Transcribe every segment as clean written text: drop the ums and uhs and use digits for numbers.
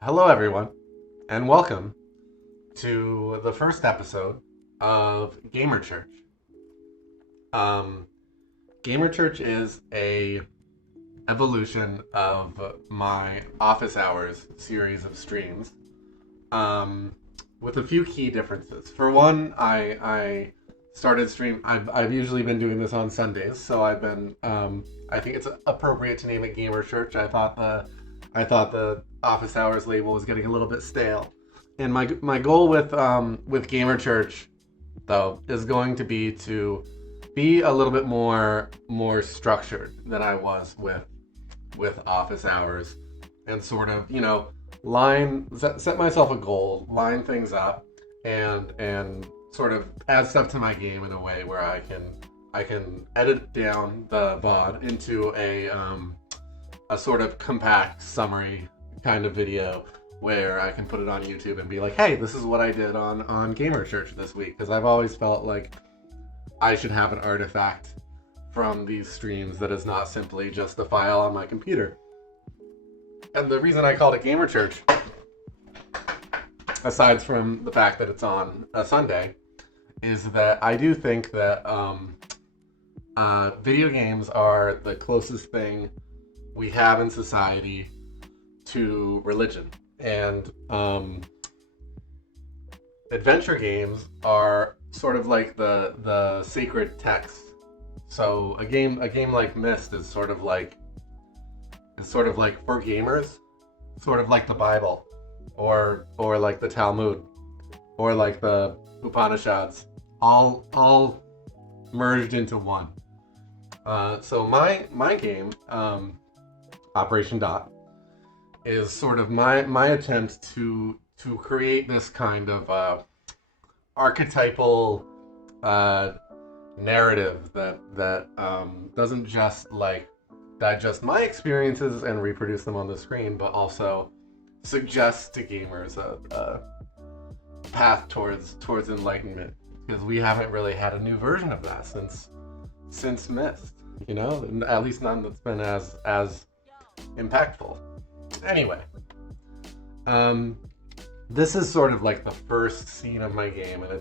Hello, everyone, and welcome to the first episode of Gamer Church. Um, Gamer Church is a evolution of my office hours series of streams, um, with a few key differences. For one, I started stream. I've usually been doing this on Sundays, so I've been. I think it's appropriate to name it Gamer Church. I thought the office hours label was getting a little bit stale, and my goal with Gamer Church, though, is going to be a little bit more structured than I was with office hours, and sort of set myself a goal, line things up, and sort of add stuff to my game in a way where I can edit down the VOD into a sort of compact summary kind of video where I can put it on YouTube and be like, hey, this is what I did on Gamer Church this week. Because I've always felt like I should have an artifact from these streams that is not simply just a file on my computer. And the reason I called it Gamer Church, aside from the fact that it's on a Sunday, is that I do think that video games are the closest thing we have in society to religion, and adventure games are sort of like the sacred text. So a game like Myst is sort of like for gamers, sort of like the Bible, or like the Talmud, or like the Upanishads, all merged into one. So my game, Operation Dot, is sort of my attempt to create this kind of archetypal narrative that doesn't just like digest my experiences and reproduce them on the screen, but also suggests to gamers a path towards enlightenment, because we haven't really had a new version of that since Myst, at least none that's been as impactful. Anyway, this is sort of like the first scene of my game, and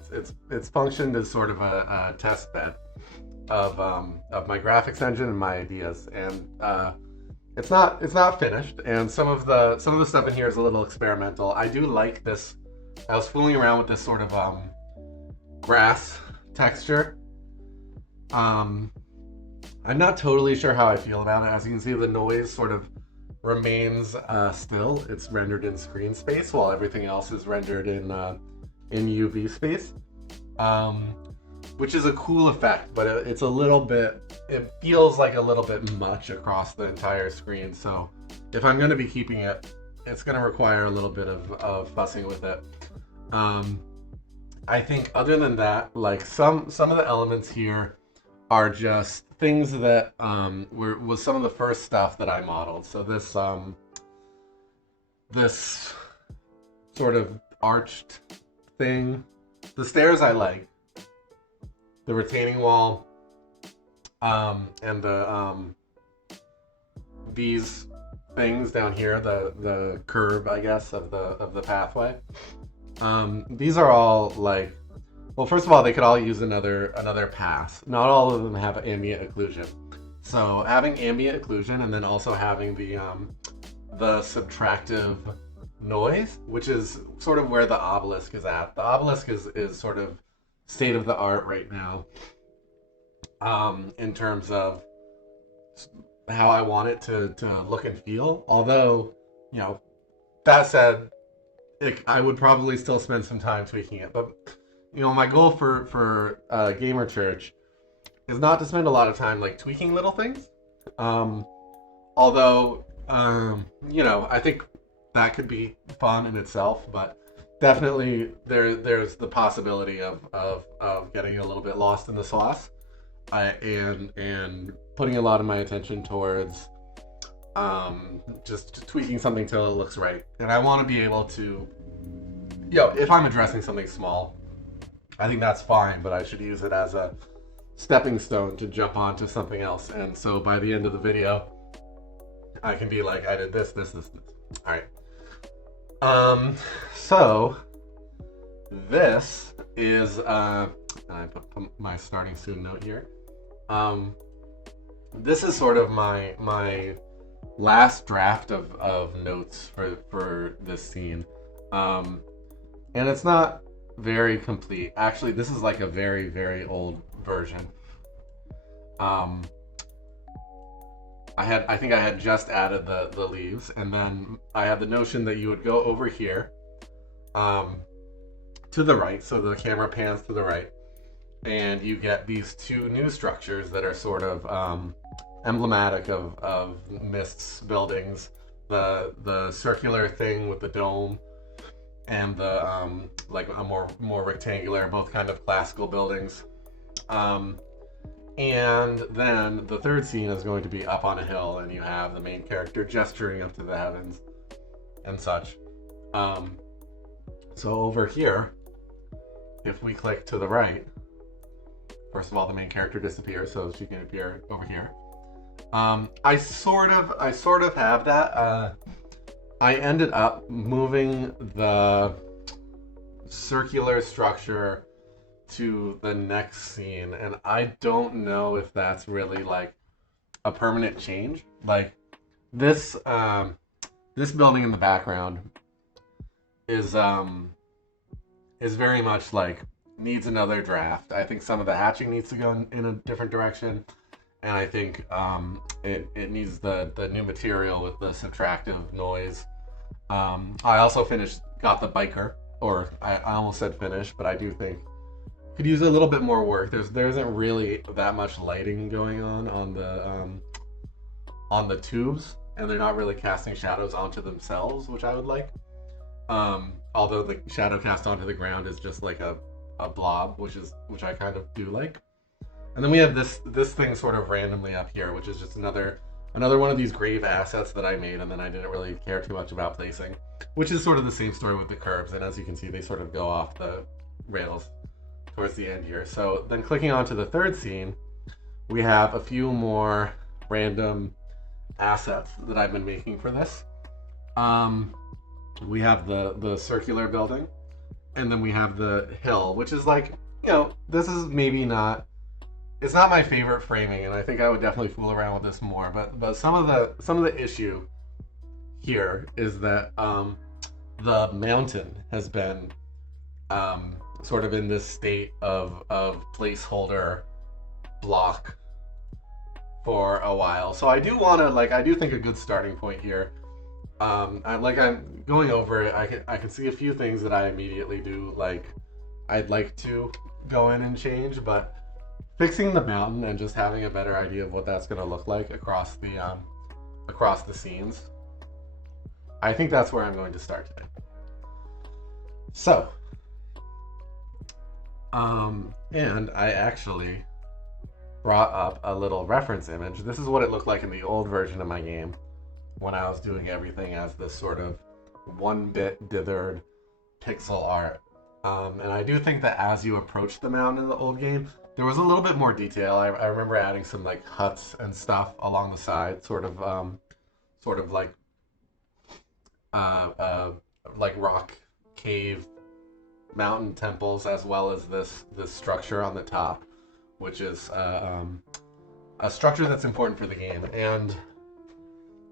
it's functioned as sort of a test bed of my graphics engine and my ideas, and it's not finished, and some of the stuff in here is a little experimental. I do like this. I was fooling around with this sort of grass texture. I'm not totally sure how I feel about it. As you can see, the noise sort of remains still. It's rendered in screen space, while everything else is rendered in UV space, which is a cool effect, but it's a little bit, it feels like a little bit much across the entire screen. So if I'm going to be keeping it, it's going to require a little bit of fussing with it. I think other than that, like some of the elements here are just things that was some of the first stuff that I modeled. So this sort of arched thing, the stairs I like, the retaining wall, and these things down here, the curve, I guess, of the pathway. These are all like, well, first of all, they could all use another pass. Not all of them have ambient occlusion. So having ambient occlusion, and then also having the subtractive noise, which is sort of where the obelisk is at. The obelisk is sort of state of the art right now, in terms of how I want it to look and feel. Although, that said, I would probably still spend some time tweaking it. But my goal for Gamer Church is not to spend a lot of time like tweaking little things. Although, I think that could be fun in itself, but definitely there's the possibility of getting a little bit lost in the sauce, and putting a lot of my attention towards just tweaking something till it looks right. And I want to be able to, if I'm addressing something small, I think that's fine, but I should use it as a stepping stone to jump onto something else. And so by the end of the video, I can be like, I did this. All right. Um, so this is I put my starting student note here. This is sort of my last draft of notes for this scene. And it's not very complete. Actually, this is like a very, very old version. I think I had just added the leaves, and then I had the notion that you would go over here, to the right, so the camera pans to the right, and you get these two new structures that are sort of emblematic of Mist's buildings. The circular thing with the dome, and the like a more rectangular, both kind of classical buildings. And then the third scene is going to be up on a hill, and you have the main character gesturing up to the heavens and such. So over here, if we click to the right, first of all, the main character disappears, so she can appear over here. I sort of have that. I ended up moving the circular structure to the next scene, and I don't know if that's really like a permanent change. Like this this building in the background is very much like needs another draft. I think some of the hatching needs to go in a different direction, and I think it needs the new material with the subtractive noise. I also got the biker, or I almost said finish, but I do think could use a little bit more work. There isn't really that much lighting going on the tubes, and they're not really casting shadows onto themselves, which I would like. Although the shadow cast onto the ground is just like a blob, which I kind of do like. And then we have this thing sort of randomly up here, which is just another one of these grave assets that I made, and then I didn't really care too much about placing, which is sort of the same story with the curbs. And as you can see, they sort of go off the rails towards the end here. So then clicking on to the third scene, we have a few more random assets that I've been making for this. We have the circular building, and then we have the hill, which is like, this is maybe not, it's not my favorite framing, and I think I would definitely fool around with this more, but some of the issue here is that the mountain has been sort of in this state of placeholder block for a while. So I do want to, I do think a good starting point here. I'm going over it. I can see a few things that I immediately do. I'd like to go in and change, but fixing the mountain and just having a better idea of what that's going to look like across the scenes, I think that's where I'm going to start today. So, and I actually brought up a little reference image. This is what it looked like in the old version of my game when I was doing everything as this sort of 1-bit dithered pixel art. And I do think that as you approach the mountain in the old game, there was a little bit more detail. I remember adding some huts and stuff along the side, sort of like rock cave mountain temples, as well as this structure on the top, which is a structure that's important for the game. And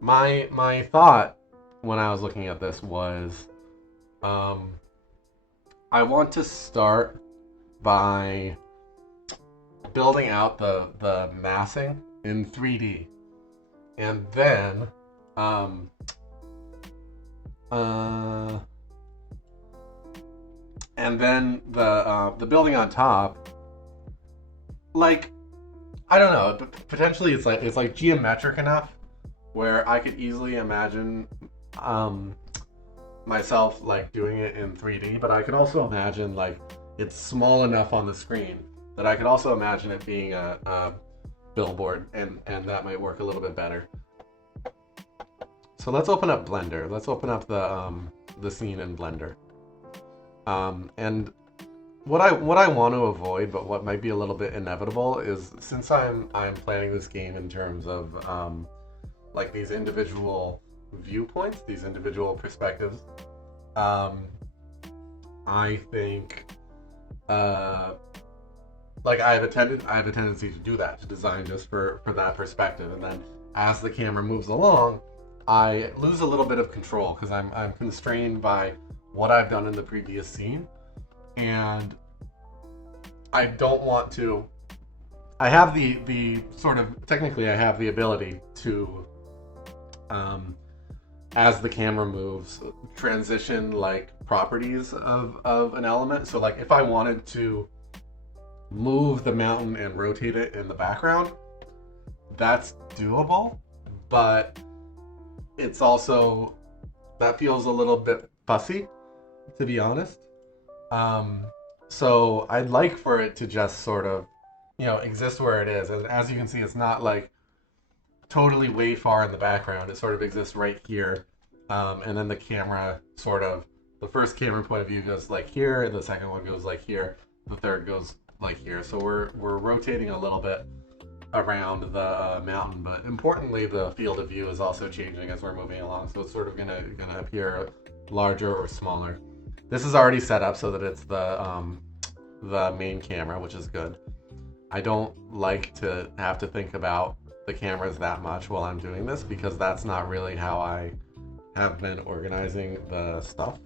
my thought when I was looking at this was, I want to start by building out the massing in 3D, and then the building on top, I don't know, potentially it's like geometric enough where I could easily imagine myself doing it in 3D, but I could also imagine it's small enough on the screen that I could also imagine it being a billboard, and that might work a little bit better. So let's open up Blender. Let's open up the scene in Blender. And what I want to avoid, but what might be a little bit inevitable, is since I'm planning this game in terms of these individual viewpoints, these individual perspectives, Um, I think, like I have a tendency to do that, to design just for that perspective, and then as the camera moves along, I lose a little bit of control because I'm constrained by what I've done in the previous scene, and I don't want to. I have the sort of, technically I have the ability to, as the camera moves, transition like properties of an element. So like if I wanted to move the mountain and rotate it in the background, that's doable, but it's also, that feels a little bit fussy, to be honest. Um, so I'd like for it to just sort of, exist where it is. And as you can see, it's not like totally way far in the background. It sort of exists right here. And then the camera sort of, the first camera point of view goes like here, and the second one goes like here, the third goes like here. So we're rotating a little bit around the mountain, but importantly, the field of view is also changing as we're moving along. So it's sort of gonna appear larger or smaller. This is already set up so that it's the main camera, which is good. I don't like to have to think about the cameras that much while I'm doing this, because that's not really how I have been organizing the stuff.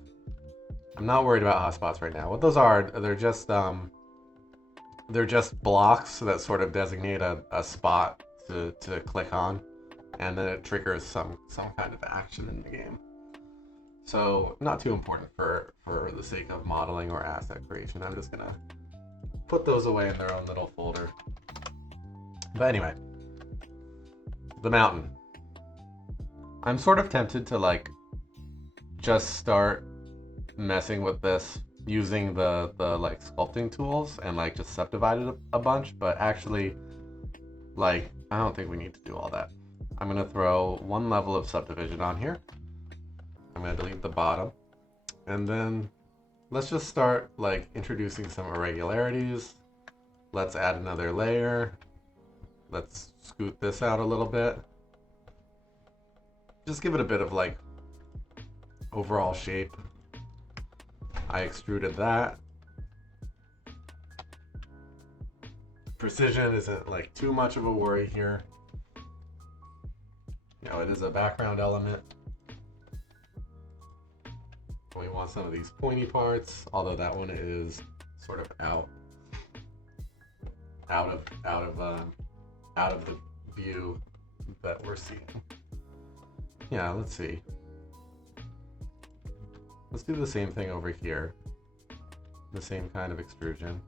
I'm not worried about hotspots right now. What those are, they're just blocks that sort of designate a spot to click on, and then it triggers some kind of action in the game. So not too important for the sake of modeling or asset creation. I'm just gonna put those away in their own little folder. But anyway, the mountain. I'm sort of tempted to like just start messing with this using the like sculpting tools and like just subdivide it a bunch, but actually, like, I don't think we need to do all that. I'm gonna throw one level of subdivision on here. I'm gonna delete the bottom, and then let's just start like introducing some irregularities. Let's add another layer. Let's scoot this out a little bit. Just give it a bit of like overall shape. I extruded that. Precision isn't like too much of a worry here. It is a background element. We want some of these pointy parts, although that one is sort of out of the view that we're seeing. Yeah, let's see. Let's do the same thing over here. The same kind of extrusion.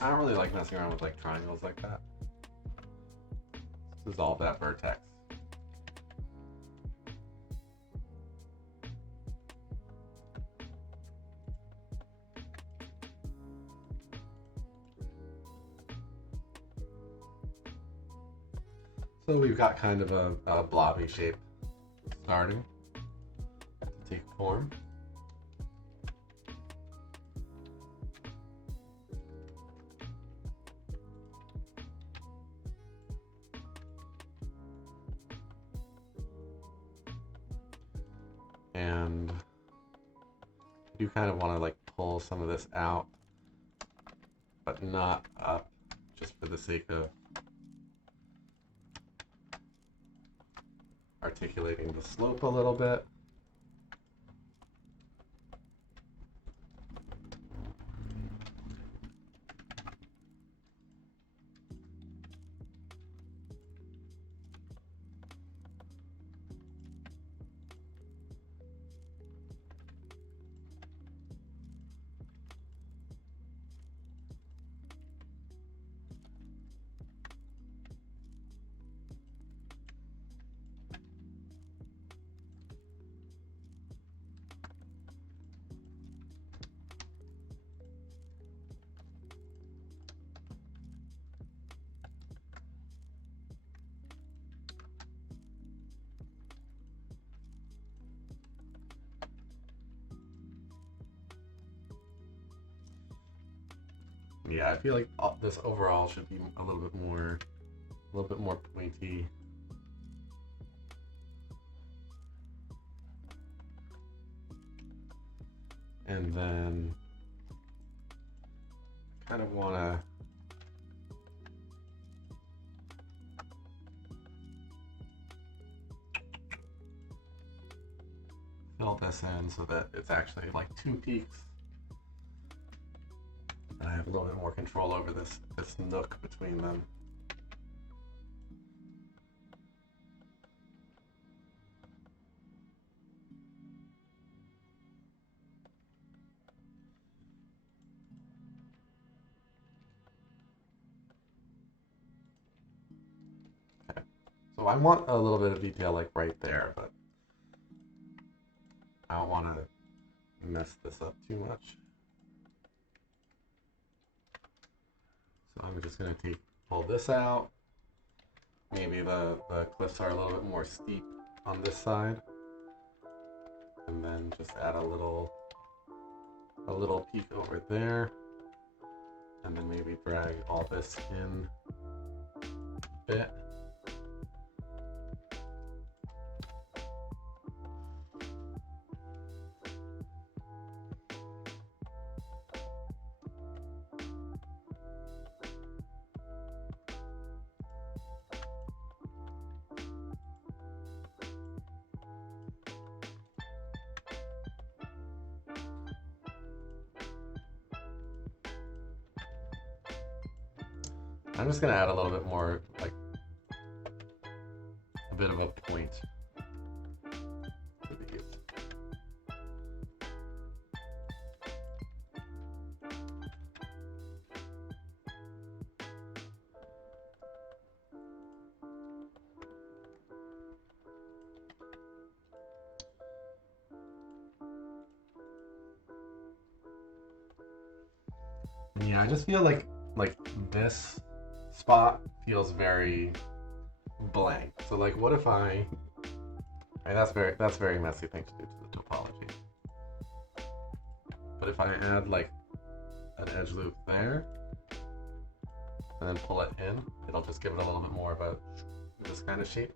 I don't really like messing around with like triangles like that. Let's dissolve that vertex. So we've got kind of a blobby shape starting to take form. And you kind of want to like pull some of this out, but not up, just for the sake of articulating the slope a little bit. Yeah, I feel like this overall should be a little bit more pointy. And then I kind of want to fill this in so that it's actually like two peaks. And I have a little bit more control over this nook between them. Okay. So I want a little bit of detail like right there, but I don't want to mess this up too much. So I'm just going to pull this out. Maybe the cliffs are a little bit more steep on this side. And then just add a little peak over there. And then maybe drag all this in a bit. I'm just gonna add a little bit more, like a bit of a point to these. Yeah, I just feel like this spot feels very blank. So like, what if that's very messy thing to do to the topology. But if I add like an edge loop there and then pull it in, it'll just give it a little bit more of this kind of shape.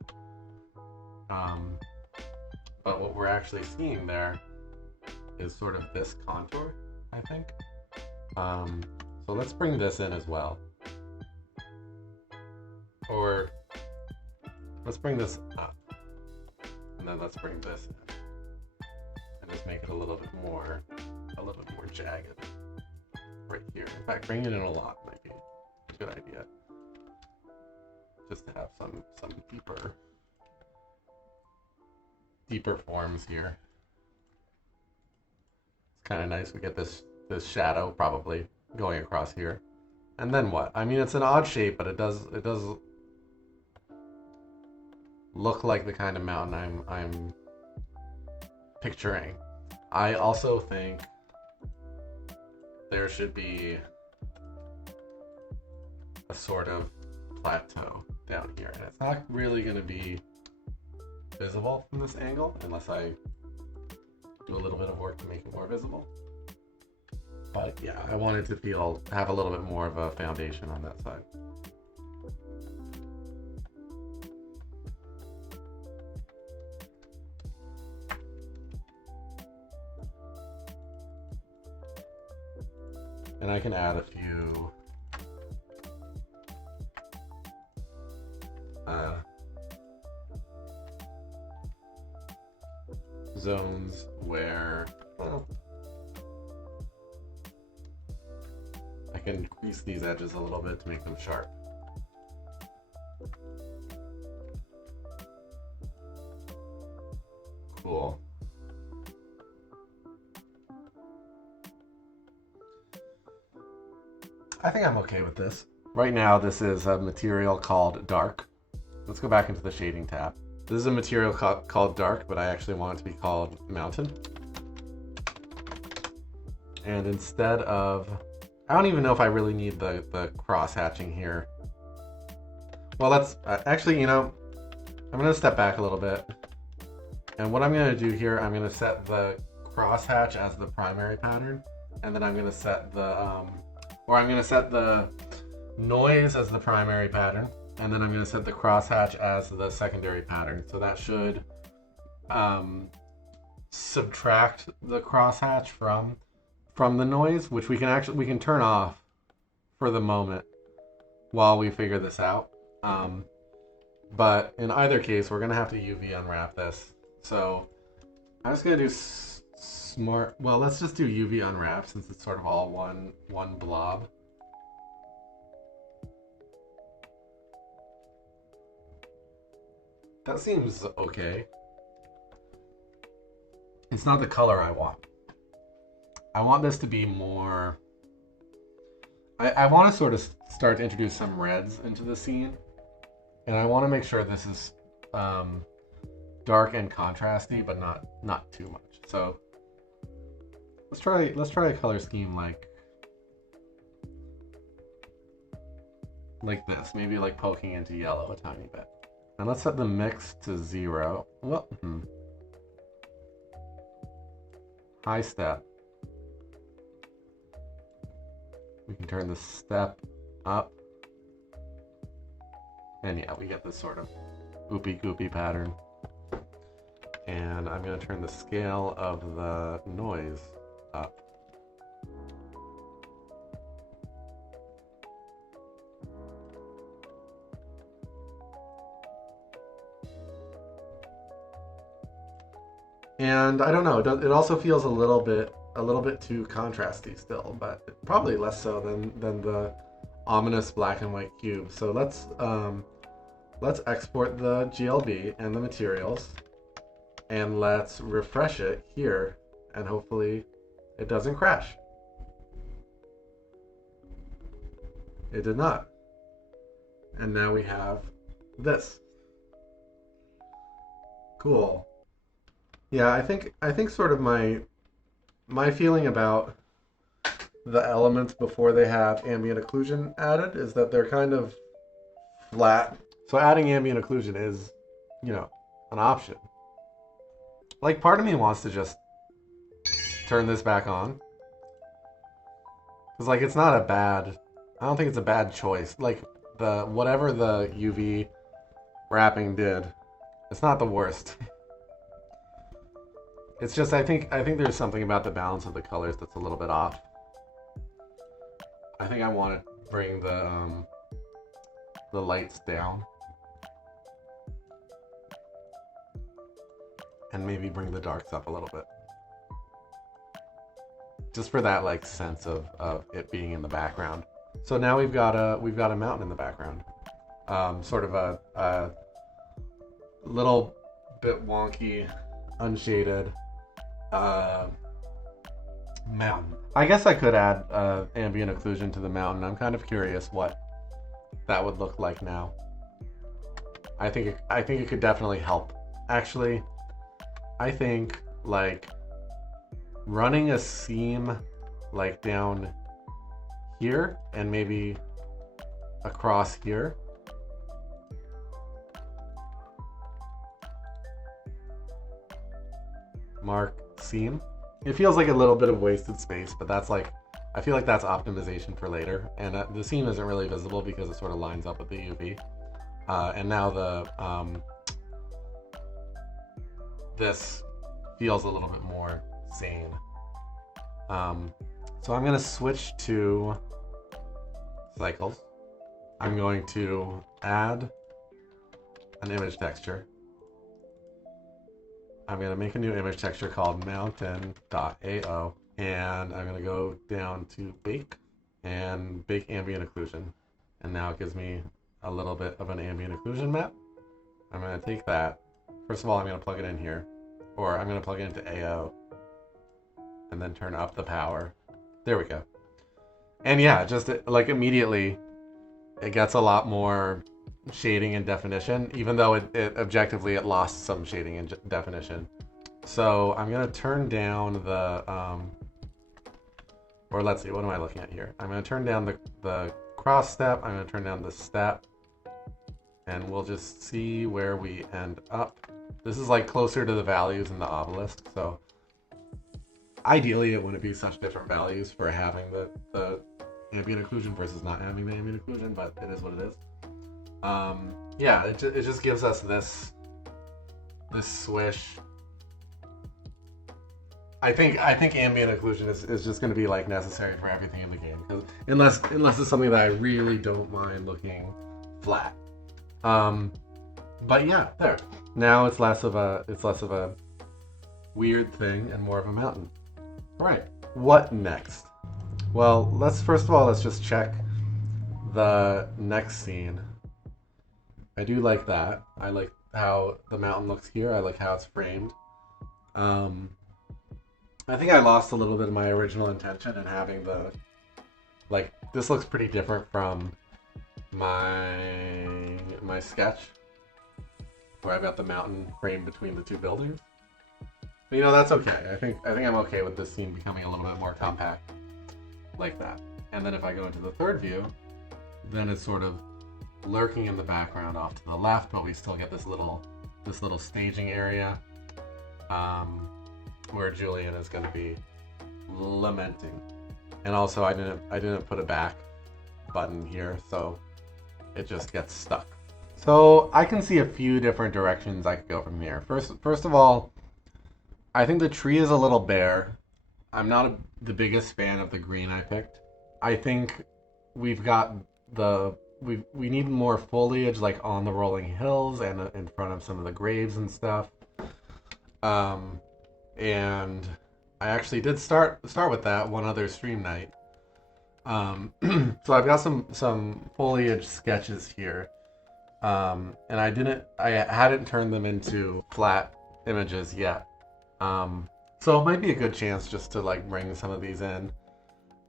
But what we're actually seeing there is sort of this contour, I think. So let's bring this in as well. Or let's bring this up, and then let's bring this in, and just make it a little bit more jagged right here. In fact, bring it in a lot might be a good idea, just to have some deeper forms here. It's kind of nice. We get this shadow probably going across here, and then what? I mean, it's an odd shape, but it does look like the kind of mountain I'm picturing. I also think there should be a sort of plateau down here, and it's not really going to be visible from this angle unless I do a little bit of work to make it more visible. But yeah, I wanted to have a little bit more of a foundation on that side. And I can add a few zones where, well, I can crease these edges a little bit to make them sharp. Cool. I think I'm okay with this. Right now, this is a material called dark. Let's go back into the shading tab. This is a material called dark, but I actually want it to be called mountain. And instead of, I don't even know if I really need the cross hatching here. Well, let's actually, I'm going to step back a little bit. And what I'm going to do here, I'm going to set the cross hatch as the primary pattern. And then I'm going to set the or I'm going to set the noise as the primary pattern, and then I'm going to set the crosshatch as the secondary pattern. So that should subtract the crosshatch from the noise, which we can turn off for the moment while we figure this out. But in either case, we're going to have to UV unwrap this. So I'm just going to do smart. Well, let's just do UV unwrap since it's sort of all one blob. That seems okay. It's not the color I want. I want this to be more... I want to sort of start to introduce some reds into the scene. And I want to make sure this is dark and contrasty, but not too much. So let's try a color scheme like this. Maybe like poking into yellow a tiny bit. And let's set the mix to 0. Well, high step. We can turn the step up. And yeah, we get this sort of oopy goopy pattern. And I'm going to turn the scale of the noise up. And I don't know, it also feels a little bit too contrasty still, but probably less so than the ominous black and white cube. So let's export the GLB and the materials, and let's refresh it here, and hopefully it doesn't crash. It did not. And now we have this. Cool. Yeah, I think sort of my feeling about the elements before they have ambient occlusion added is that they're kind of flat. So adding ambient occlusion is, you know, an option. Like, part of me wants to just turn this back on. Because, like, it's not a bad... I don't think it's a bad choice. Like, whatever the UV wrapping did, it's not the worst. It's just, I think there's something about the balance of the colors that's a little bit off. I think I want to bring the lights down. And maybe bring the darks up a little bit. Just for that, like, sense of it being in the background. So now we've got a mountain in the background. Sort of a little bit wonky, unshaded mountain. I guess I could add ambient occlusion to the mountain. I'm kind of curious what that would look like now. I think it could definitely help. Actually, I think like running a seam like down here and maybe across here. Mark seam. It feels like a little bit of wasted space, but that's like, I feel like that's optimization for later. And the seam isn't really visible because it sort of lines up with the UV. And now this feels a little bit more sane. So I'm gonna switch to cycles. I'm going to add an image texture. I'm going to make a new image texture called mountain.ao, and I'm going to go down to bake and bake ambient occlusion. And now it gives me a little bit of an ambient occlusion map. I'm going to take that. First of all, I'm going to plug it in here, or I'm going to plug it into AO and then turn up the power. There we go. And yeah, just like immediately it gets a lot more shading and definition, even though it objectively it lost some shading and definition. So I'm gonna turn down the or let's see, what am I looking at here? I'm gonna turn down the cross step, I'm gonna turn down the step, and we'll just see where we end up. This is like closer to the values in the obelisk, so ideally it wouldn't be such different values for having the ambient occlusion versus not having the ambient occlusion, but it is what it is. Yeah, it just gives us this swish. I think ambient occlusion is just going to be like necessary for everything in the game, because unless it's something that I really don't mind looking flat. But yeah, there. Now it's less of a weird thing and more of a mountain. All right, what next? Well, let's just check the next scene. I do like that. I like how the mountain looks here. I like how it's framed. I think I lost a little bit of my original intention in having this looks pretty different from my sketch, where I've got the mountain framed between the two buildings. But that's okay. I think I'm okay with this scene becoming a little bit more compact like that. And then if I go into the third view, then it's sort of lurking in the background off to the left, but we still get this little staging area where Julian is going to be lamenting. And also I didn't put a back button here, so it just gets stuck. So I can see a few different directions I could go from here. First of all, I think the tree is a little bare. I'm not the biggest fan of the green I picked. I think we've got we need more foliage like on the rolling hills and in front of some of the graves and stuff. And I actually did start with that one other stream night. So I've got some foliage sketches here. And I hadn't turned them into flat images yet. So it might be a good chance just to like bring some of these in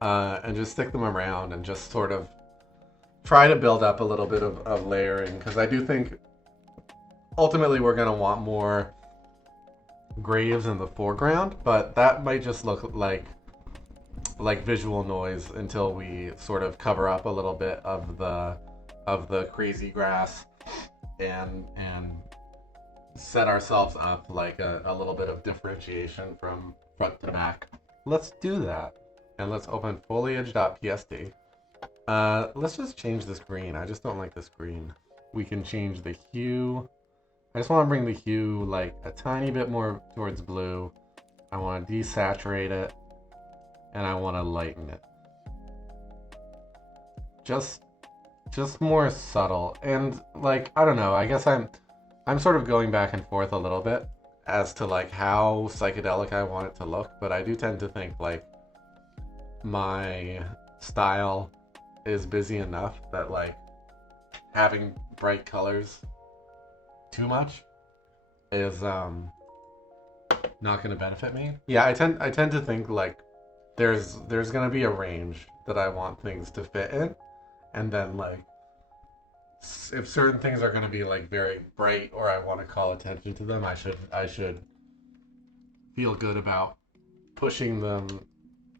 and just stick them around and just sort of try to build up a little bit of layering, because I do think ultimately we're going to want more graves in the foreground, but that might just look like visual noise until we sort of cover up a little bit of the crazy grass and set ourselves up like a little bit of differentiation from front to back. Let's do that. And let's open foliage.psd. Let's just change this green. I just don't like this green. We can change the hue. I just want to bring the hue like a tiny bit more towards blue. I want to desaturate it, and I want to lighten it. Just more subtle. And like, I don't know, I guess I'm sort of going back and forth a little bit as to like how psychedelic I want it to look, but I do tend to think like my style is busy enough that like having bright colors too much is not going to benefit me. Yeah, I tend to think like there's going to be a range that I want things to fit in, and then like if certain things are going to be like very bright or I want to call attention to them, I should feel good about pushing them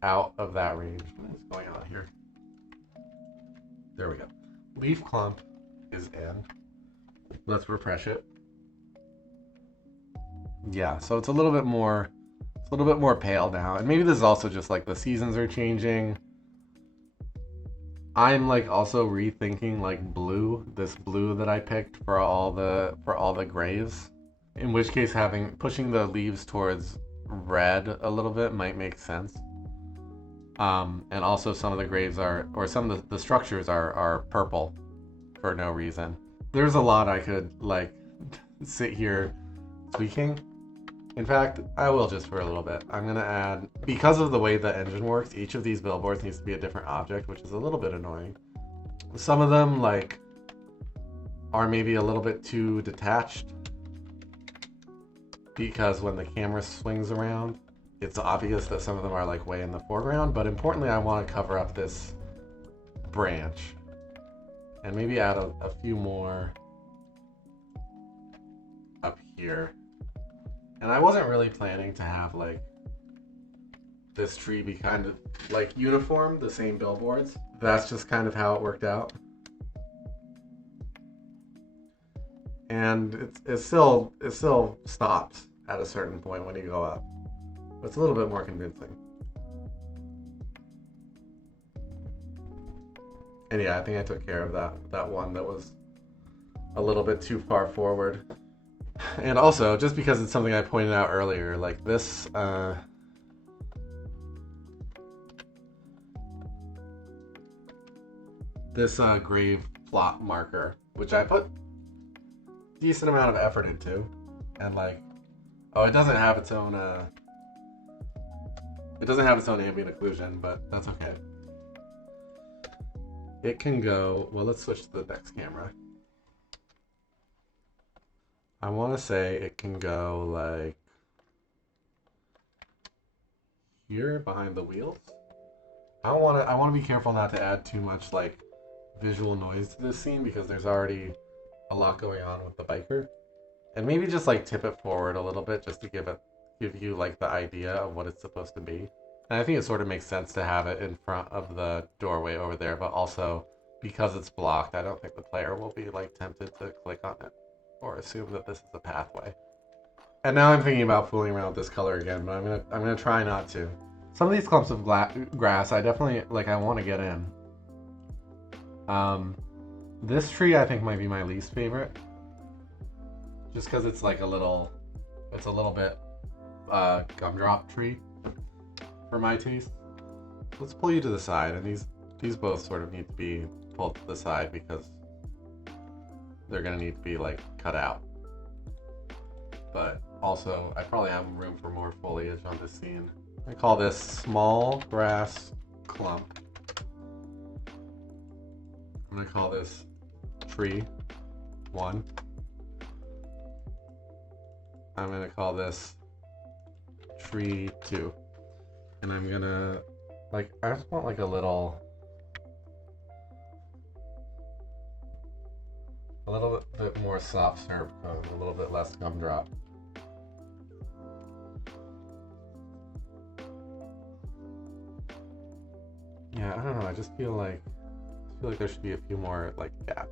out of that range. What is going on here? There we go. Leaf clump is in. Let's refresh it. Yeah, so it's a little bit more pale now. And maybe this is also just like the seasons are changing. I'm like also rethinking like this blue that I picked for all the graves. In which case pushing the leaves towards red a little bit might make sense. And also some of the graves some of the structures are purple for no reason. There's a lot I could like sit here tweaking. In fact, I will just for a little bit. I'm gonna add, because of the way the engine works, each of these billboards needs to be a different object, which is a little bit annoying. Some of them like are maybe a little bit too detached, because when the camera swings around, it's obvious that some of them are like way in the foreground, but importantly, I want to cover up this branch and maybe add a few more up here. And I wasn't really planning to have like this tree be kind of like uniform, the same billboards. That's just kind of how it worked out. And it still stops at a certain point when you go up. It's a little bit more convincing. And yeah, I think I took care of that one that was a little bit too far forward. And also, just because it's something I pointed out earlier, like this grave plot marker, which I put decent amount of effort into, and like, oh, it doesn't have its own ambient occlusion, but that's okay. It can go, well, let's switch to the next camera. I want to say it can go like here behind the wheels. I want to be careful not to add too much like visual noise to this scene because there's already a lot going on with the biker. And maybe just like tip it forward a little bit just to give you like the idea of what it's supposed to be. And I think it sort of makes sense to have it in front of the doorway over there, but also because it's blocked, I don't think the player will be like tempted to click on it or assume that this is a pathway. And now I'm thinking about fooling around with this color again, but I'm gonna try not to. Some of these clumps of grass, I definitely like. I want to get in. This tree I think might be my least favorite, just because it's like a little bit gumdrop tree for my taste. Let's pull you to the side, and these both sort of need to be pulled to the side because they're gonna need to be like cut out. But also, I probably have room for more foliage on this scene. I call this small grass clump. I'm gonna call this tree 1. I'm gonna call this tree 2. And I'm gonna, like, I just want like a little bit more soft serve cone, a little bit less gumdrop. Yeah, I don't know. I just feel like there should be a few more like gaps.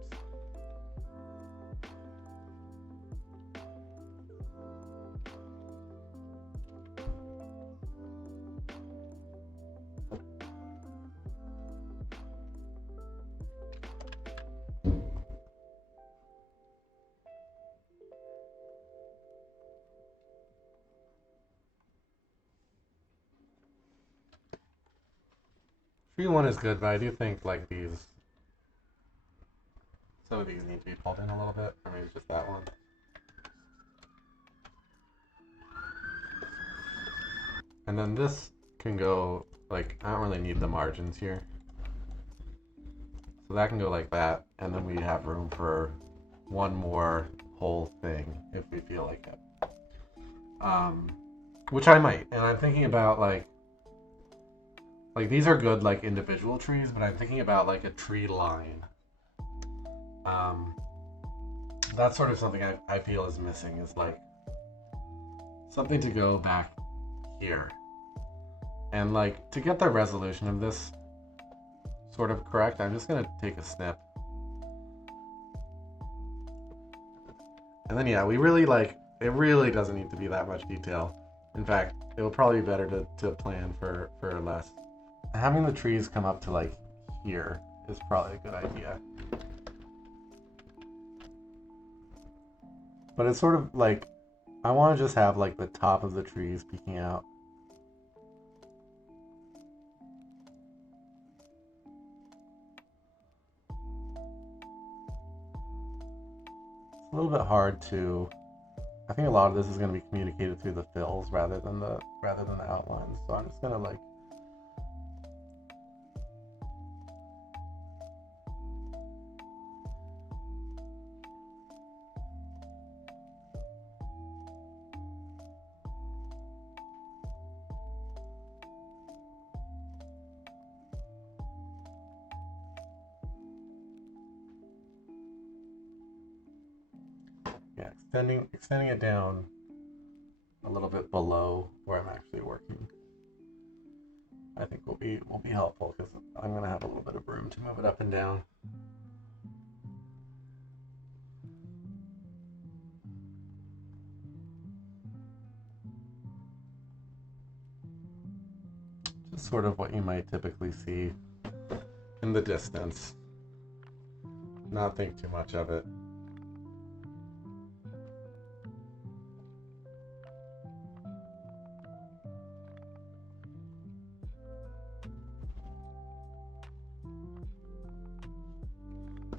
Tree 1 is good, but I do think like some of these need to be pulled in a little bit, or maybe just that one. And then this can go like, I don't really need the margins here. So that can go like that, and then we have room for one more whole thing if we feel like it. Which I might, and I'm thinking about like these are good like individual trees, but I'm thinking about like a tree line. That's sort of something I feel is missing, is like something to go back here. And like to get the resolution of this sort of correct, I'm just gonna take a snip. And then yeah, we really like, it really doesn't need to be that much detail. In fact, it will probably be better to plan for less. Having the trees come up to like here is probably a good idea. But it's sort of like, I want to just have like the top of the trees peeking out. It's a little bit hard to, I think a lot of this is going to be communicated through the fills rather than the outlines. So I'm just going to like, yeah, extending it down a little bit below where I'm actually working, I think will be helpful, because I'm going to have a little bit of room to move it up and down. Just sort of what you might typically see in the distance. not think too much of it.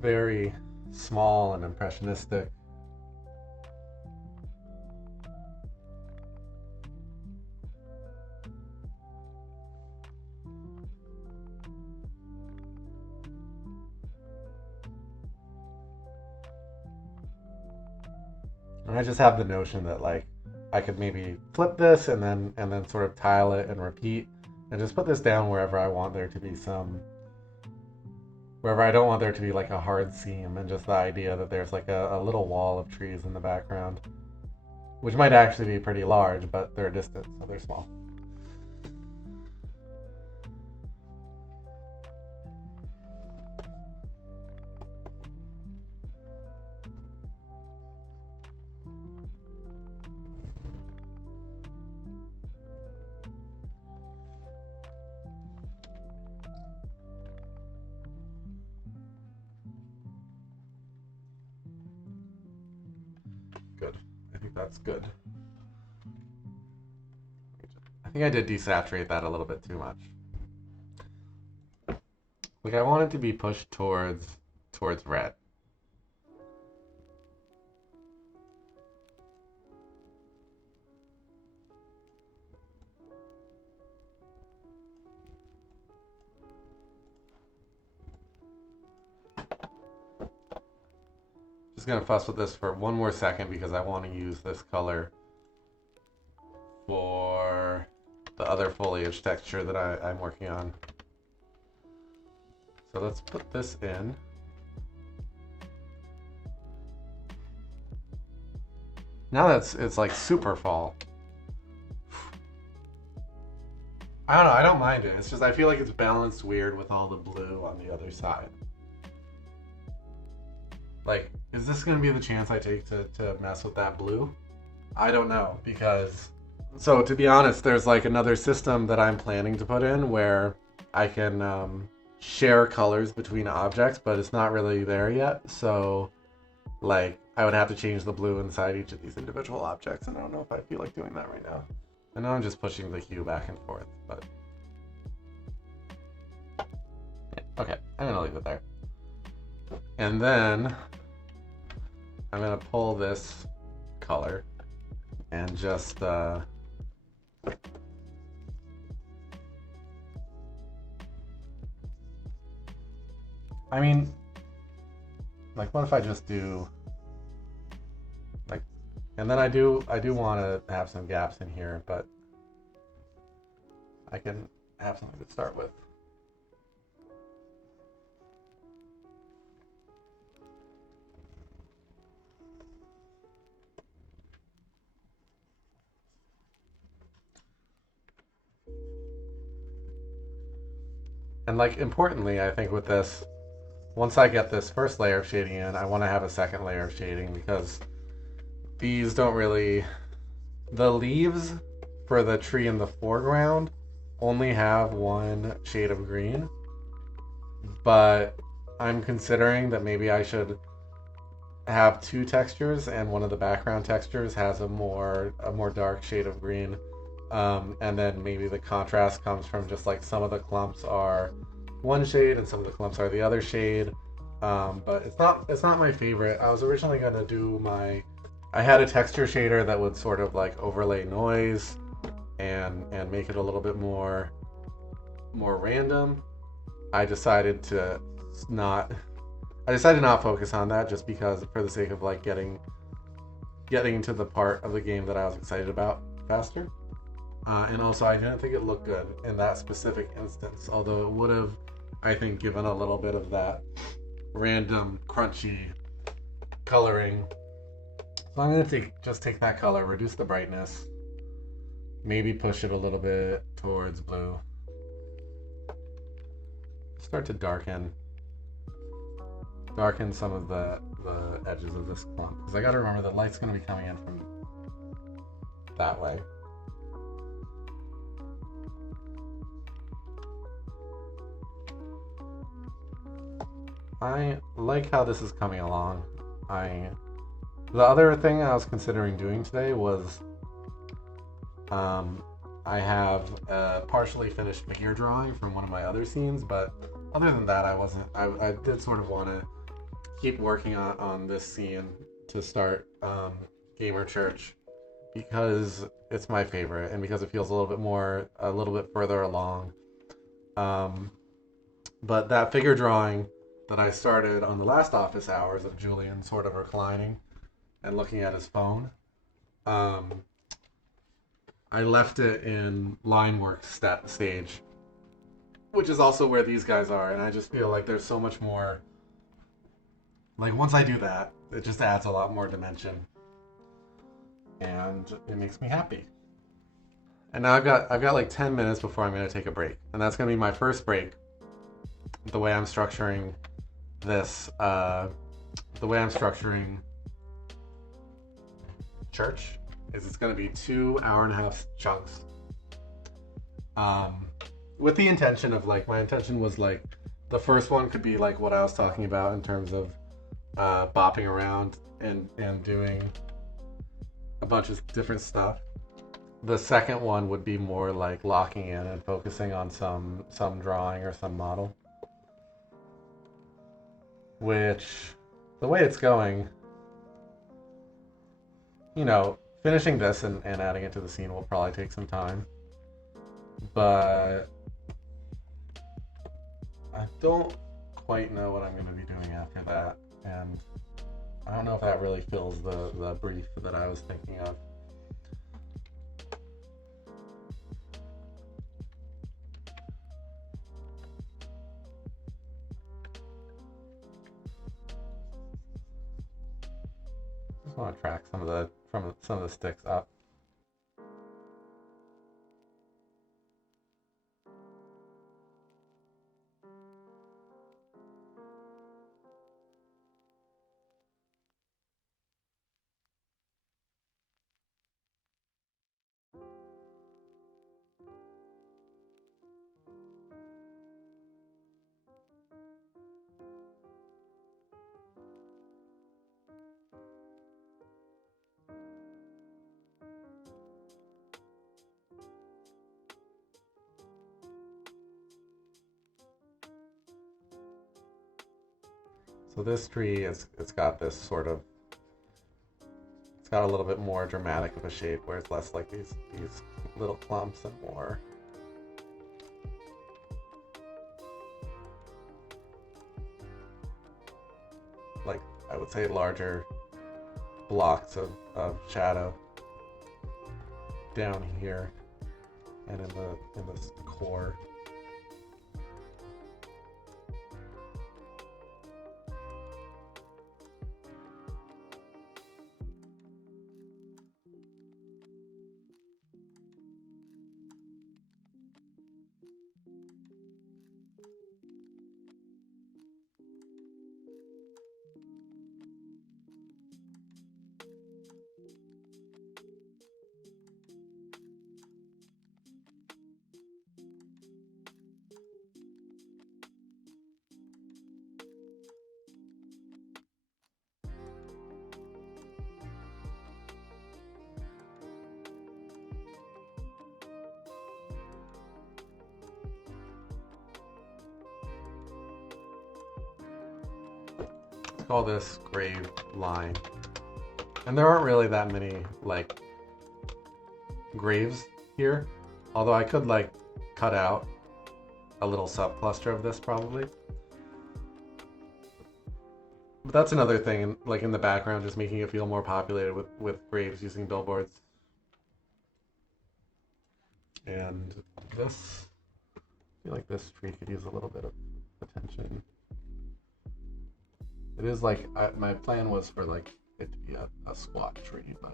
Very small and impressionistic. And I just have the notion that like I could maybe flip this and then sort of tile it and repeat and just put this down wherever I want there to be wherever I don't want there to be like a hard seam, and just the idea that there's like a little wall of trees in the background, which might actually be pretty large, but they're distant, so they're small. Good. I think that's good. I think I did desaturate that a little bit too much. Like I want it to be pushed towards red. Just gonna fuss with this for one more second because I want to use this color for the other foliage texture that I'm working on. So let's put this in. Now it's like super fall. I don't know, I don't mind it. It's just I feel like it's balanced weird with all the blue on the other side. Like, is this gonna be the chance I take to mess with that blue? I don't know, because so to be honest, there's like another system that I'm planning to put in where I can share colors between objects, but it's not really there yet. So like I would have to change the blue inside each of these individual objects, and I don't know if I feel like doing that right now. I know I'm just pushing the hue back and forth, but yeah, okay, I'm gonna leave it there. And then I'm gonna pull this color and just I mean, like, what if I just do like, and then I do want to have some gaps in here, but I can have something to start with. And like importantly, I think with this, once I get this first layer of shading in, I want to have a second layer of shading because these don't really, the leaves for the tree in the foreground only have one shade of green, but I'm considering that maybe I should have two textures, and one of the background textures has a more dark shade of green, and then maybe the contrast comes from just like some of the clumps are one shade and some of the clumps are the other shade, but it's not my favorite. I was originally gonna do I had a texture shader that would sort of like overlay noise and make it a little bit more random. I decided not focus on that just because, for the sake of like getting to the part of the game that I was excited about faster. And also I didn't think it looked good in that specific instance, although it would have, I think, given a little bit of that random crunchy coloring. So I'm going to just take that color, reduce the brightness, maybe push it a little bit towards blue, start to darken some of the edges of this clump, because I got to remember the light's going to be coming in from that way. I like how this is coming along. The other thing I was considering doing today was I have a partially finished figure drawing from one of my other scenes, but other than that, I did sort of want to keep working on this scene to start Gamer Church because it's my favorite and because it feels a little bit further along. But that figure drawing that I started on the last office hours of Julian sort of reclining and looking at his phone, I left it in line work stage, which is also where these guys are, and I just feel like there's so much more. Like once I do that, it just adds a lot more dimension, and it makes me happy. And now I've got like 10 minutes before I'm gonna take a break, and that's gonna be my first break. The way I'm structuring this, the way I'm structuring church is it's going to be 2 hour-and-a-half chunks. With the intention of like, my intention was like, the first one could be like what I was talking about in terms of bopping around and doing a bunch of different stuff. The second one would be more like locking in and focusing on some drawing or some model. Which, the way it's going, you know, finishing this and adding it to the scene will probably take some time. But I don't quite know what I'm going to be doing after that. And I don't know if that really fills the brief that I was thinking of. I just want to track some of the sticks up. So this tree it's got this sort of, it's got a little bit more dramatic of a shape where it's less like these little clumps and more like, I would say, larger blocks of shadow down here and in this core. Call this grave line. And there aren't really that many like graves here, although I could like cut out a little subcluster of this probably. But that's another thing, like in the background, just making it feel more populated with graves using billboards. And this, I feel like this tree could use a little bit of attention. It is like, my plan was for like it to be a squat tree, but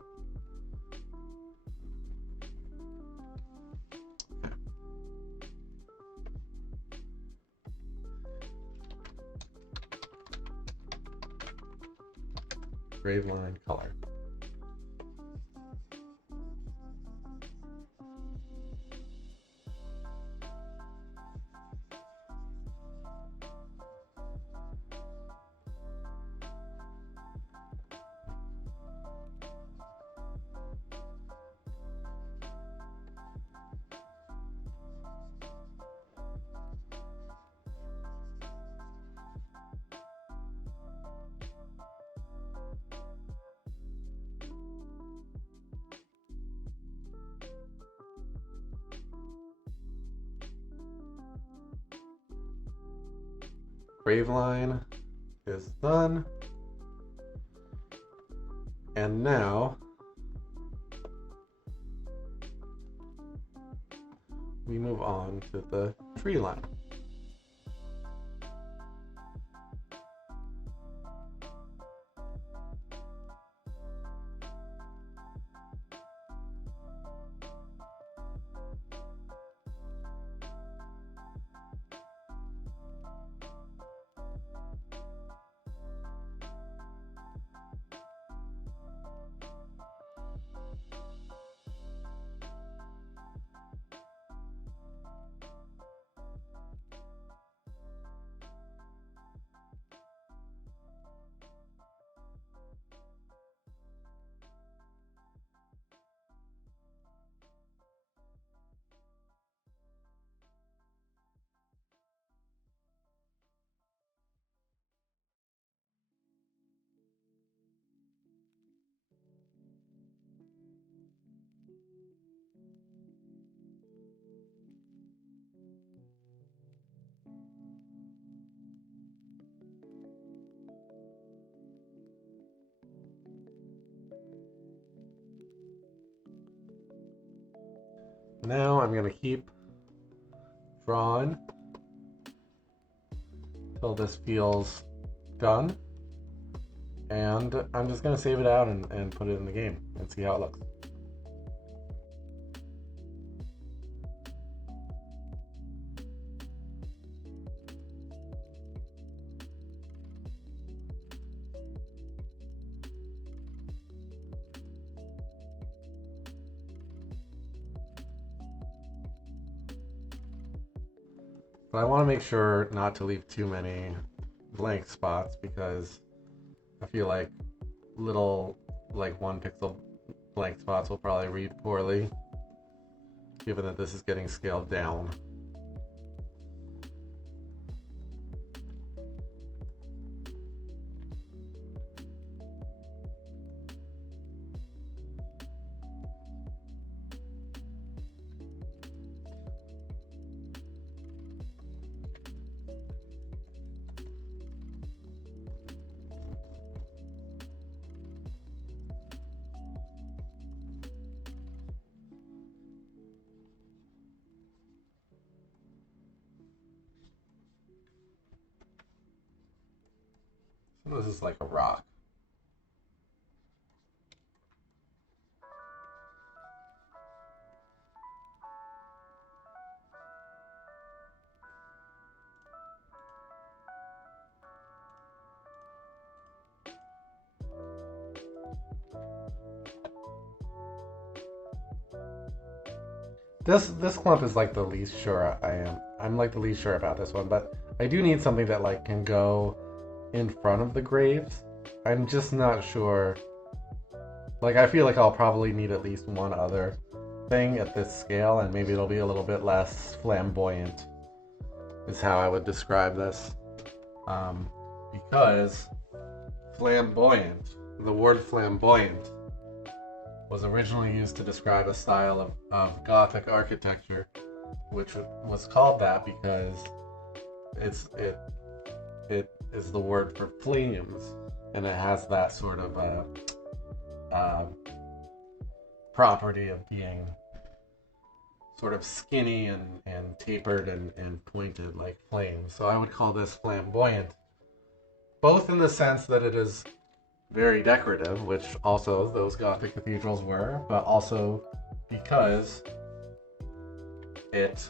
grave line color. grave line is done. And now we move on to the tree line. Now I'm going to keep drawing till this feels done. And I'm just going to save it out and put it in the game and see how it looks. But I want to make sure not to leave too many blank spots because I feel like little, like 1 pixel blank spots will probably read poorly, given that this is getting scaled down. This is like a rock. This clump is like the least sure I am. I'm like the least sure about this one, but I do need something that like can go in front of the graves. I'm just not sure. Like I feel like I'll probably need at least one other thing at this scale, and maybe it'll be a little bit less flamboyant is how I would describe this. Because flamboyant, the word flamboyant was originally used to describe a style of Gothic architecture, which was called that because it is the word for flames, and it has that sort of property of being sort of skinny and tapered and pointed like flames. So I would call this flamboyant, both in the sense that it is very decorative, which also those Gothic cathedrals were, but also because it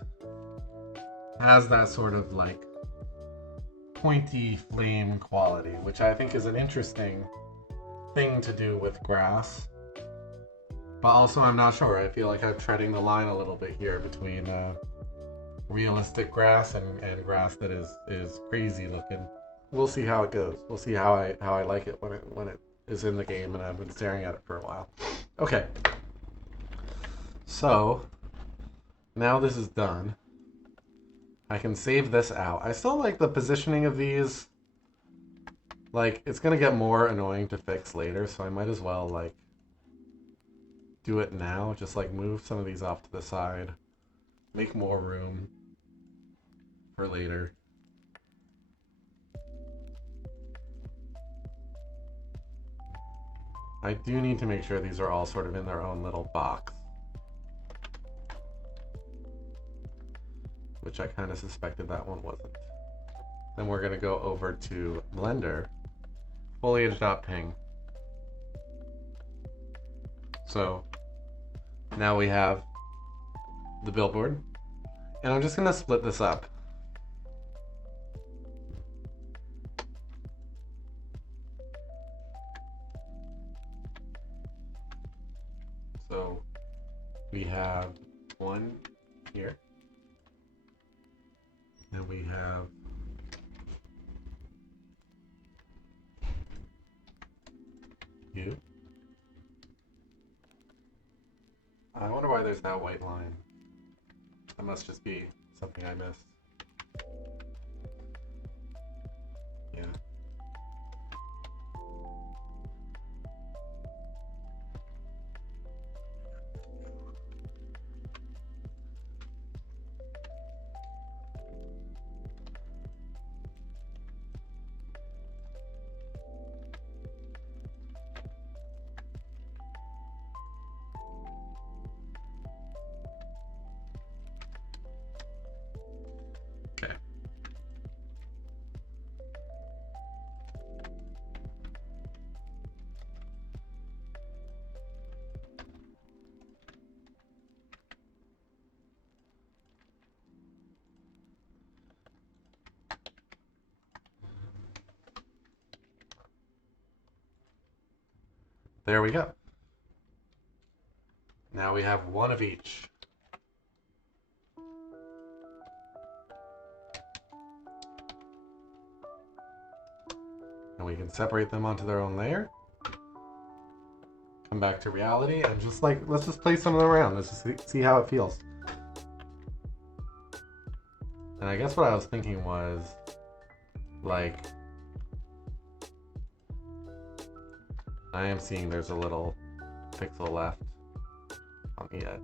has that sort of like pointy flame quality, which I think is an interesting thing to do with grass. But also I'm not sure. I feel like I'm treading the line a little bit here between realistic grass and grass that is crazy looking. We'll see how it goes. We'll see how I like it when it is in the game and I've been staring at it for a while. Okay. So now this is done. I can save this out. I still like the positioning of these. Like, it's gonna get more annoying to fix later, so I might as well like do it now. Just like move some of these off to the side. Make more room for later. I do need to make sure these are all sort of in their own little box. Which I kind of suspected that one wasn't. Then we're going to go over to Blender, foliage.ping. So now we have the billboard, and I'm just going to split this up. So we have one here, and we have you. I wonder why there's that white line. That must just be something I missed. Yeah. Okay. There we go. Now we have one of each. And we can separate them onto their own layer. Come back to reality and just like, let's just place some of them around. Let's just see how it feels. And I guess what I was thinking was, like, I am seeing there's a little pixel left on the edge.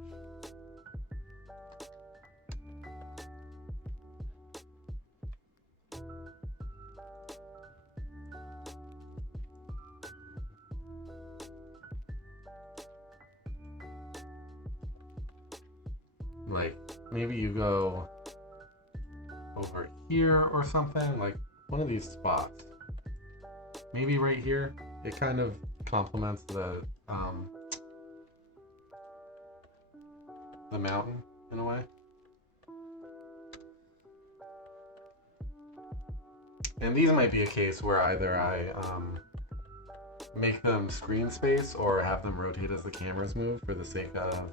Like, maybe you go over here or something, like one of these spots. Maybe right here, it kind of complements the mountain in a way. And these might be a case where either I make them screen space or have them rotate as the cameras move for the sake of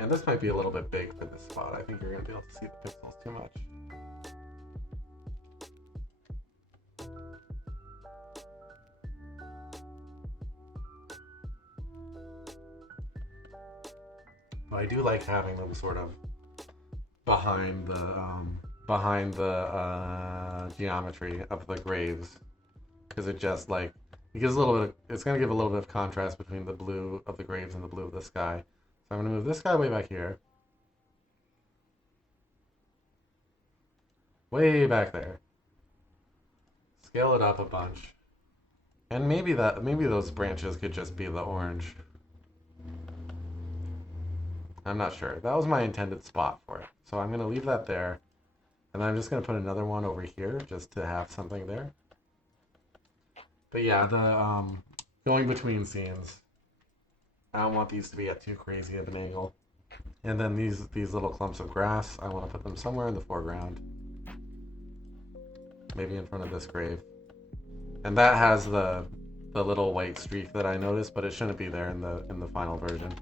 and this might be a little bit big for this spot. I think you're going to be able to see the pixels too much. But I do like having them sort of behind the geometry of the graves, because it just like it gives a little bit of, it's going to give a little bit of contrast between the blue of the graves and the blue of the sky. So I'm going to move this guy way back here. Way back there. Scale it up a bunch. And maybe those branches could just be the orange. I'm not sure. That was my intended spot for it. So I'm going to leave that there. And then I'm just going to put another one over here just to have something there. But yeah, the going between scenes, I don't want these to be at too crazy of an angle. And then these little clumps of grass, I want to put them somewhere in the foreground. Maybe in front of this grave. And that has the little white streak that I noticed, but it shouldn't be there in the final version.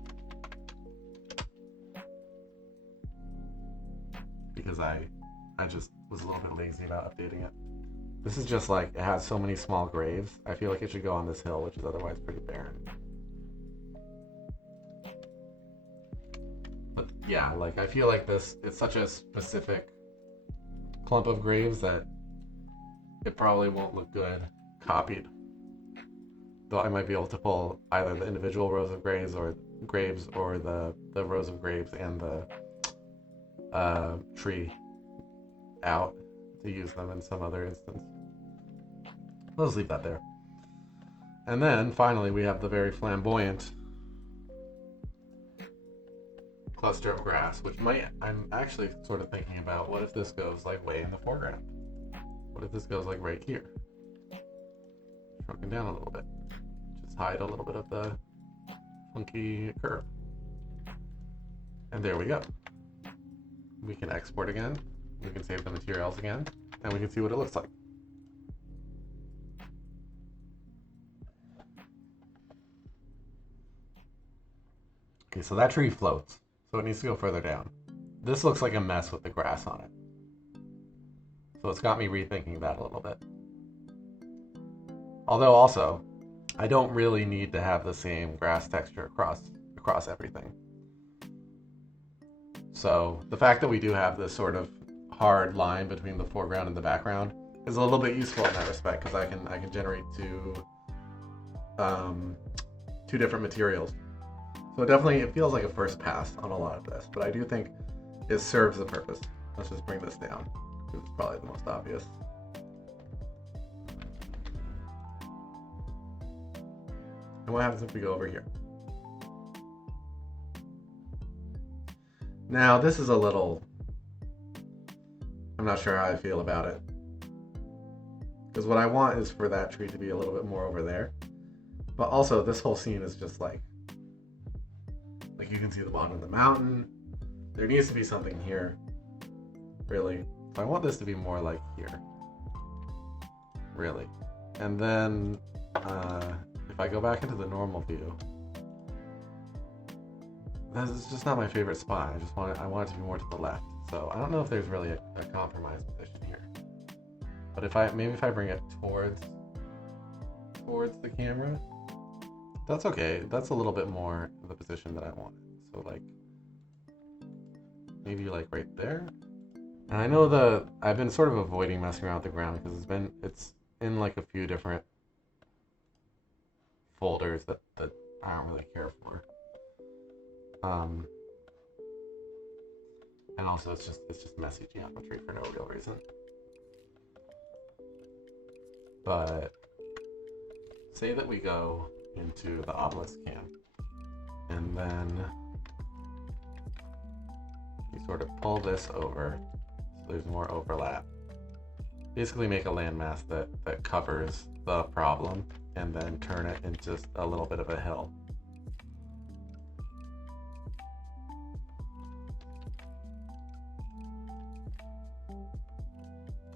Because I just was a little bit lazy about updating it. This is just like, it has so many small graves. I feel like it should go on this hill, which is otherwise pretty barren. But yeah, like I feel like this, it's such a specific clump of graves that it probably won't look good copied. Though I might be able to pull either the individual rows of graves or the rows of graves and tree out to use them in some other instance. Let's leave that there. And then finally we have the very flamboyant cluster of grass, which I'm actually sort of thinking about, what if this goes like way in the foreground? What if this goes like right here? Shrunken down a little bit. Just hide a little bit of the funky curve. And there we go. We can export again. We can save the materials again. And we can see what it looks like. Okay, so that tree floats. So it needs to go further down. This looks like a mess with the grass on it. So it's got me rethinking that a little bit. Although also, I don't really need to have the same grass texture across everything. So the fact that we do have this sort of hard line between the foreground and the background is a little bit useful in that respect, because I can generate two different materials. So it feels like a first pass on a lot of this, but I do think it serves the purpose. Let's just bring this down, because it's probably the most obvious. And what happens if we go over here? Now, this is a little... I'm not sure how I feel about it. Because what I want is for that tree to be a little bit more over there. But also, this whole scene is just like you can see the bottom of the mountain. There needs to be something here, really. So I want this to be more like here, really. And then if I go back into the normal view, this is just not my favorite spot. I want it to be more to the left. So I don't know if there's really a compromise position here. But if I bring it towards the camera, that's okay. That's a little bit more the position that I want. So like maybe like right there. And I know I've been sort of avoiding messing around with the ground because it's in like a few different folders that I don't really care for. And also it's just messy geometry for no real reason. But say that we go into the obelisk cam, and then you sort of pull this over so there's more overlap. Basically make a landmass that covers the problem, and then turn it into a little bit of a hill.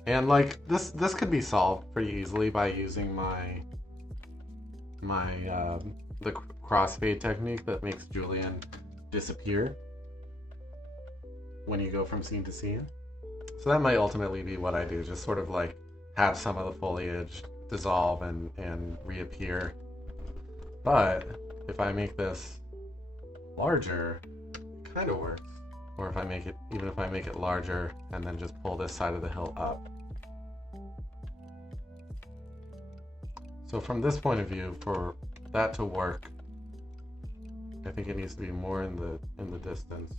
And like this could be solved pretty easily by using the crossfade technique that makes Julian disappear when you go from scene to scene. So that might ultimately be what I do, just sort of like have some of the foliage dissolve and reappear. But if I make this larger, it kind of works. Or if I make it larger and then just pull this side of the hill up. So from this point of view, for that to work, I think it needs to be more in the distance.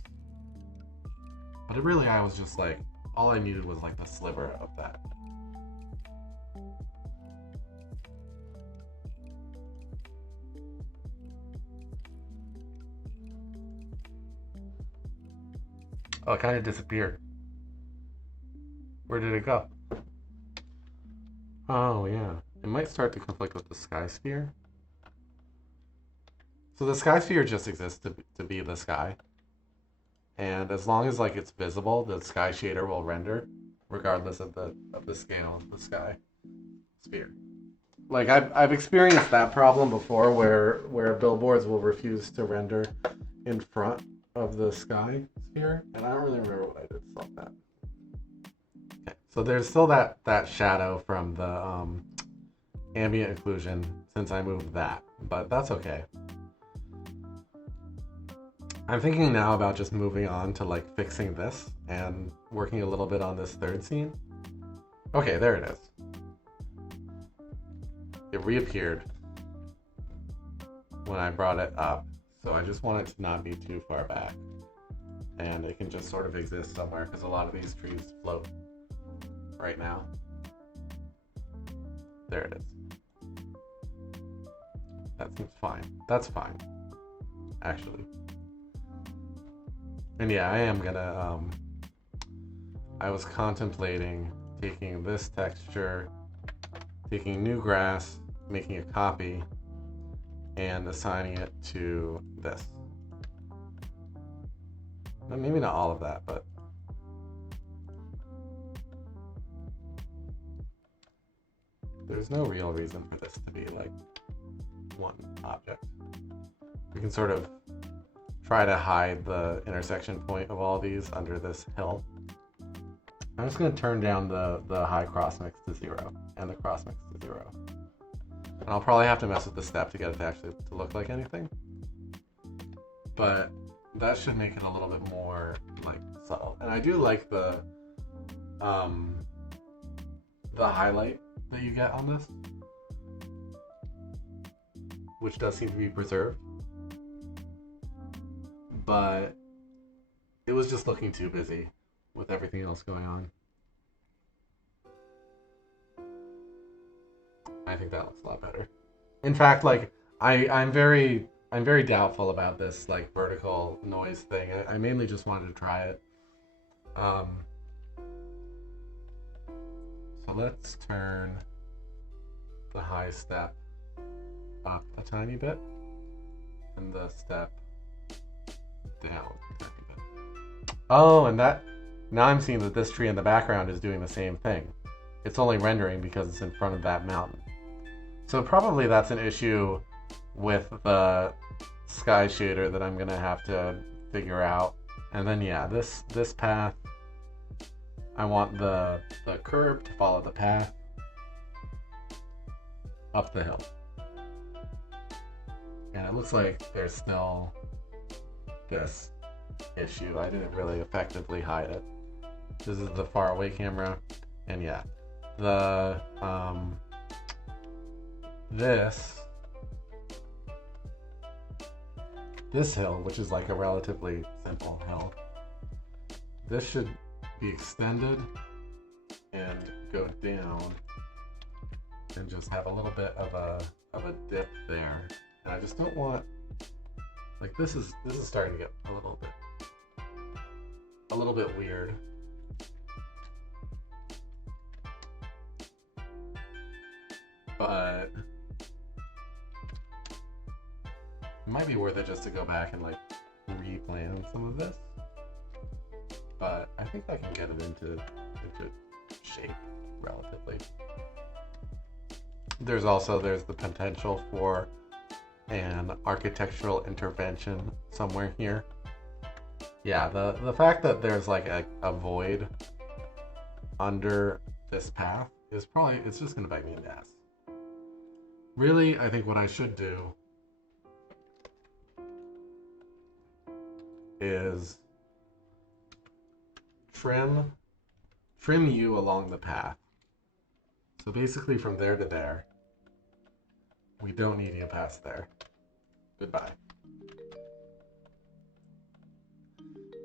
But I was just like, all I needed was like the sliver of that. Oh, it kind of disappeared. Where did it go? Oh, yeah. It might start to conflict with the sky sphere. So the sky sphere just exists to be the sky. And as long as like it's visible, the sky shader will render, regardless of the scale of the sky sphere. Like I've experienced that problem before, where billboards will refuse to render in front of the sky sphere, and I don't really remember what I did to solve that. Okay, so there's still that shadow from the ambient occlusion since I moved that, but that's okay. I'm thinking now about just moving on to like fixing this and working a little bit on this third scene. Okay, there it is. It reappeared when I brought it up, so I just want it to not be too far back. and it can just sort of exist somewhere because a lot of these trees float right now. There it is. That seems fine. That's fine, actually. And yeah, I am gonna, I was contemplating taking this texture, taking new grass, making a copy, and assigning it to this. Well, maybe not all of that, but there's no real reason for this to be like one object. We can sort of try to hide the intersection point of all these under this hill. I'm just going to turn down the high cross mix to 0 and the cross mix to 0. And I'll probably have to mess with the step to get it to actually to look like anything. But that should make it a little bit more like subtle. And I do like the highlight that you get on this, which does seem to be preserved. But it was just looking too busy with everything else going on. I think that looks a lot better. In fact, like I'm very doubtful about this like vertical noise thing. I mainly just wanted to try it. So let's turn the high step up a tiny bit and the step down a tiny bit. Oh, and that now I'm seeing that this tree in the background is doing the same thing. It's only rendering because it's in front of that mountain. So probably that's an issue with the sky shader that I'm gonna have to figure out. And then yeah, this path, I want the curb to follow the path up the hill. And it looks like there's still this issue. I didn't really effectively hide it. This is the far away camera, and yeah, the this hill, which is like a relatively simple hill, this should be extended and go down and just have a little bit of a dip there. And I just don't want, like, this is starting to get a little bit weird. But it might be worth it just to go back and like replan some of this. But I think I can get it into shape relatively. There's the potential for an architectural intervention somewhere here. Yeah, the fact that there's like a void under this path is probably, it's just gonna bite me in the ass. Really, I think what I should do is trim you along the path. So basically from there to there. We don't need you past there. Goodbye.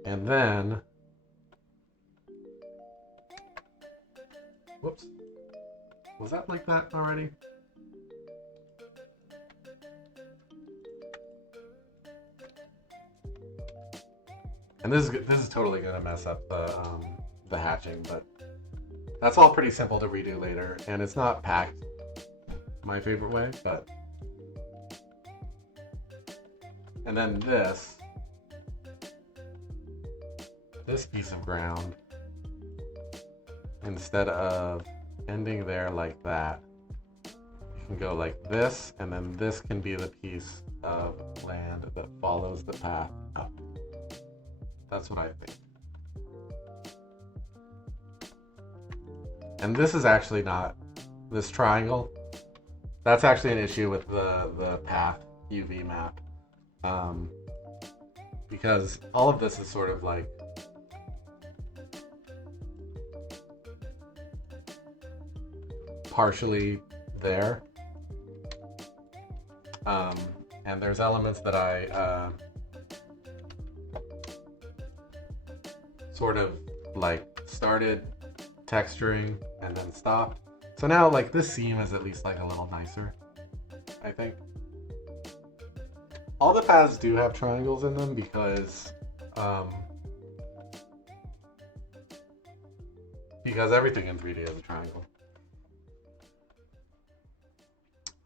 And then, whoops, was that like that already? And this is totally gonna mess up the hatching, but that's all pretty simple to redo later, and it's not packed my favorite way, but. And then this piece of ground, instead of ending there like that, you can go like this, and then this can be the piece of land that follows the path up. That's what I think. And this is actually not, this triangle, that's actually an issue with the path UV map. Because all of this is sort of like partially there. And there's elements that sort of like started texturing and then stopped. So now like this seam is at least like a little nicer, I think. All the paths do have triangles in them because everything in 3D has a triangle.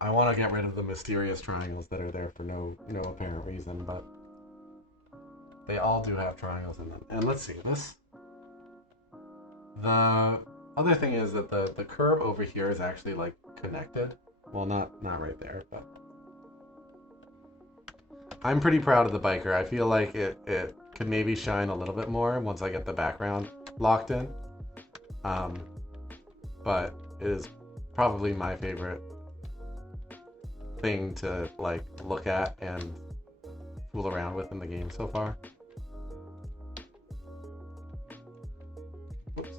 I want to get rid of the mysterious triangles that are there for no apparent reason, but they all do have triangles in them. And let's see this. The other thing is that the curve over here is actually like connected. Well, not right there, but I'm pretty proud of the biker. I feel like it could maybe shine a little bit more once I get the background locked in. But it is probably my favorite thing to like look at and fool around with in the game so far. Whoops.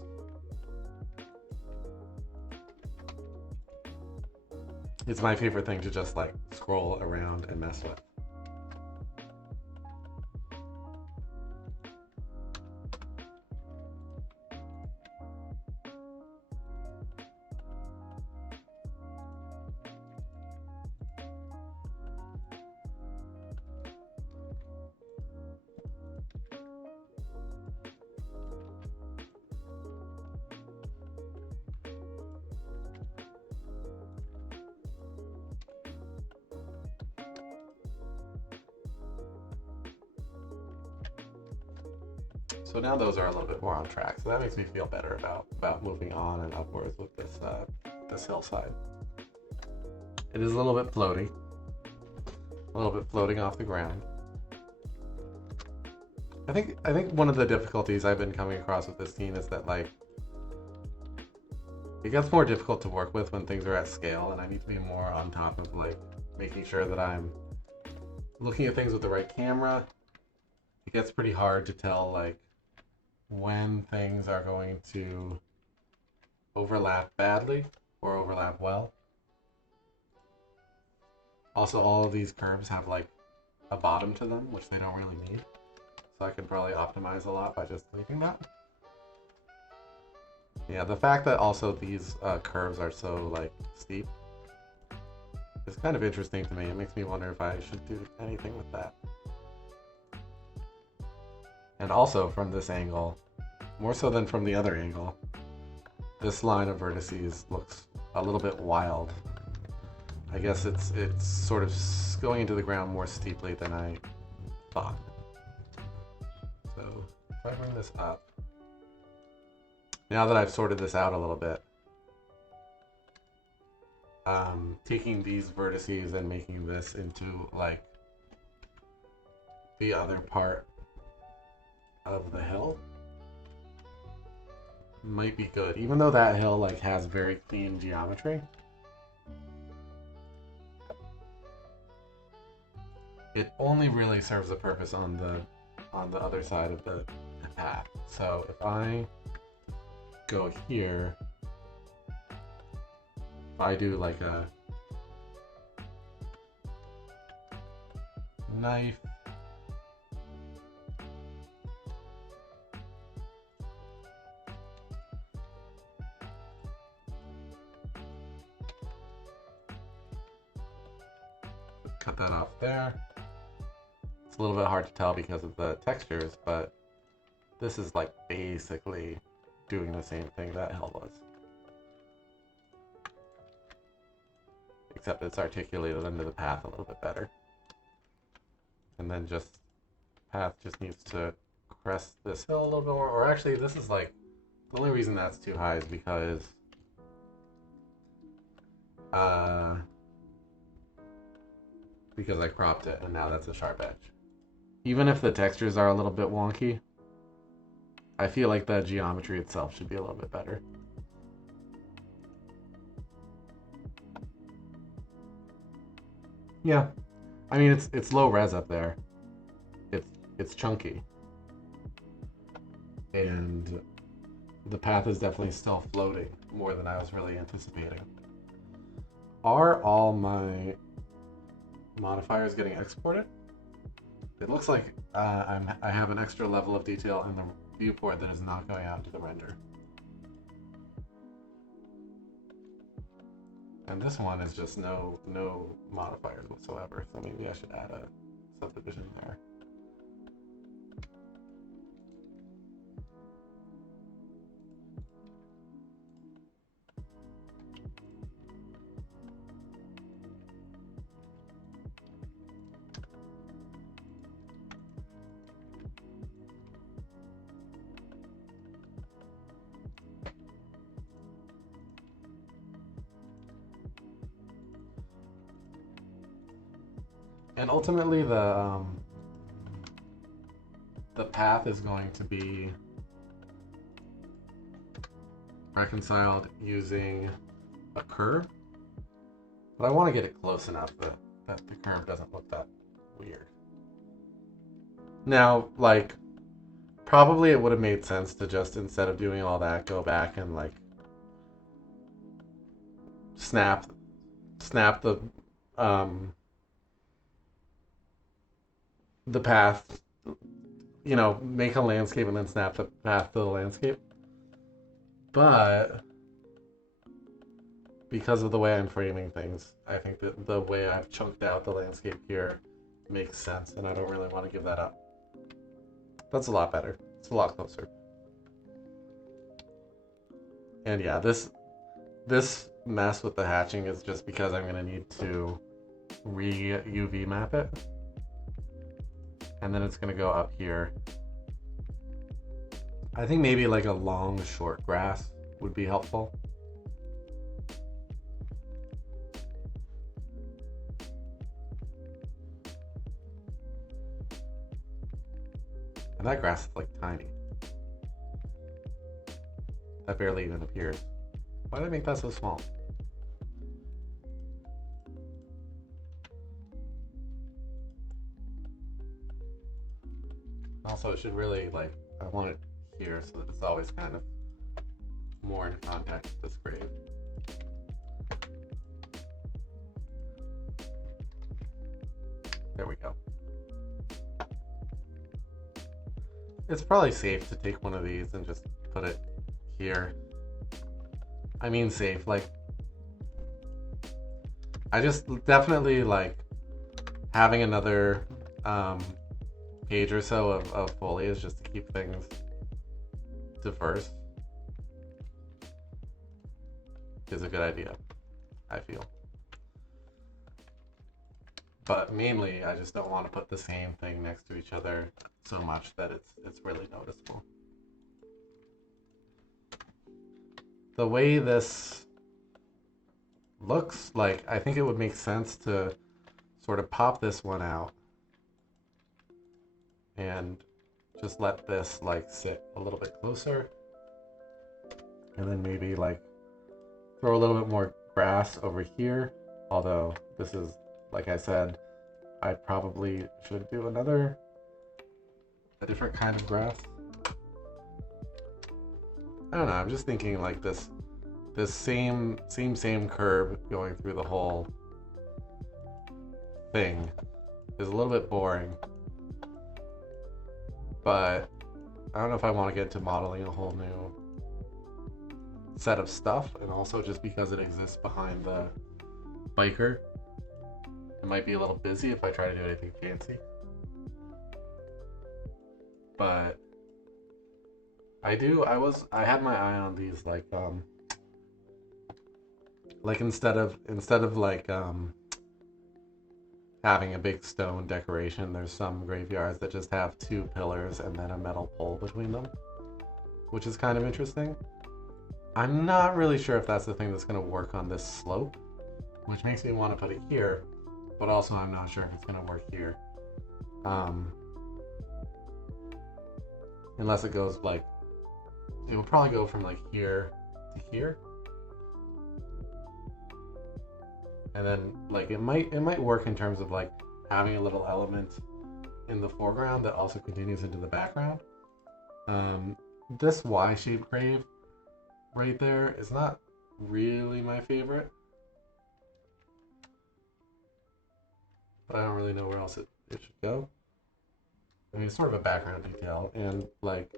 It's my favorite thing to just like scroll around and mess with. So now those are a little bit more on track. So that makes me feel better about moving on and upwards with this this hillside. It is a little bit floaty, off the ground. I think one of the difficulties I've been coming across with this scene is that like it gets more difficult to work with when things are at scale, and I need to be more on top of like making sure that I'm looking at things with the right camera. It gets pretty hard to tell like when things are going to overlap badly or overlap well. Also, all of these curves have like a bottom to them, which they don't really need. So I can probably optimize a lot by just leaving that. Yeah, the fact that also these curves are so like steep is kind of interesting to me. It makes me wonder if I should do anything with that. And also from this angle, more so than from the other angle, this line of vertices looks a little bit wild. I guess it's sort of going into the ground more steeply than I thought. So if I bring this up, now that I've sorted this out a little bit, taking these vertices and making this into like the other part of the hill might be good, even though that hill like has very clean geometry. It only really serves a purpose on the other side of the path. So if I go here, if I do like a knife, cut that off there. It's a little bit hard to tell because of the textures, but this is like basically doing the same thing that hill was. Except it's articulated under the path a little bit better. And then just, path just needs to crest this hill a little bit more. Or actually, this is like, the only reason that's too high is because I cropped it and now that's a sharp edge. Even if the textures are a little bit wonky, I feel like the geometry itself should be a little bit better. Yeah, I mean it's low res up there. It's chunky, and the path is definitely still floating more than I was really anticipating. Are all my modifiers getting exported? It looks like I have an extra level of detail viewport that is not going out to the render. And this one is just no modifiers whatsoever, so maybe I should add a subdivision there. And ultimately, the path is going to be reconciled using a curve, but I want to get it close enough that the curve doesn't look that weird. Now, like, probably it would have made sense to just, instead of doing all that, go back and like snap the path, you know, make a landscape and then snap the path to the landscape. But because of the way I'm framing things, I think that the way I've chunked out the landscape here makes sense, and I don't really want to give that up. That's a lot better. It's a lot closer. And yeah, this mess with the hatching is just because I'm going to need to re-UV map it. And then it's going to go up here. I think maybe like a long, short grass would be helpful. And that grass is like tiny. That barely even appears. Why did I make that so small? Also, it should really, like, I want it here so that it's always kind of more in contact with this grave. There we go. It's probably safe to take one of these and just put it here. I mean safe, like, I just definitely like having another page or so of foliage just to keep things diverse is a good idea, I feel. But mainly, I just don't want to put the same thing next to each other so much that it's really noticeable. The way this looks like, I think it would make sense to sort of pop this one out and just let this like sit a little bit closer, and then maybe like throw a little bit more grass over here. Although this is, like I said, I probably should do a different kind of grass. I don't know, I'm just thinking like this same curve going through the whole thing is a little bit boring. But I don't know if I want to get into modeling a whole new set of stuff, and also just because it exists behind the biker, it might be a little busy if I try to do anything fancy. But I had my eye on these like instead of like having a big stone decoration, there's some graveyards that just have 2 pillars and then a metal pole between them, which is kind of interesting. I'm not really sure if that's the thing that's going to work on this slope, which makes me want to put it here, but also I'm not sure if it's going to work here. Unless it goes like, it will probably go from like here to here. And then like it might work in terms of like having a little element in the foreground that also continues into the background. This Y-shaped grave right there is not really my favorite, but I don't really know where else it should go. I mean, it's sort of a background detail, and like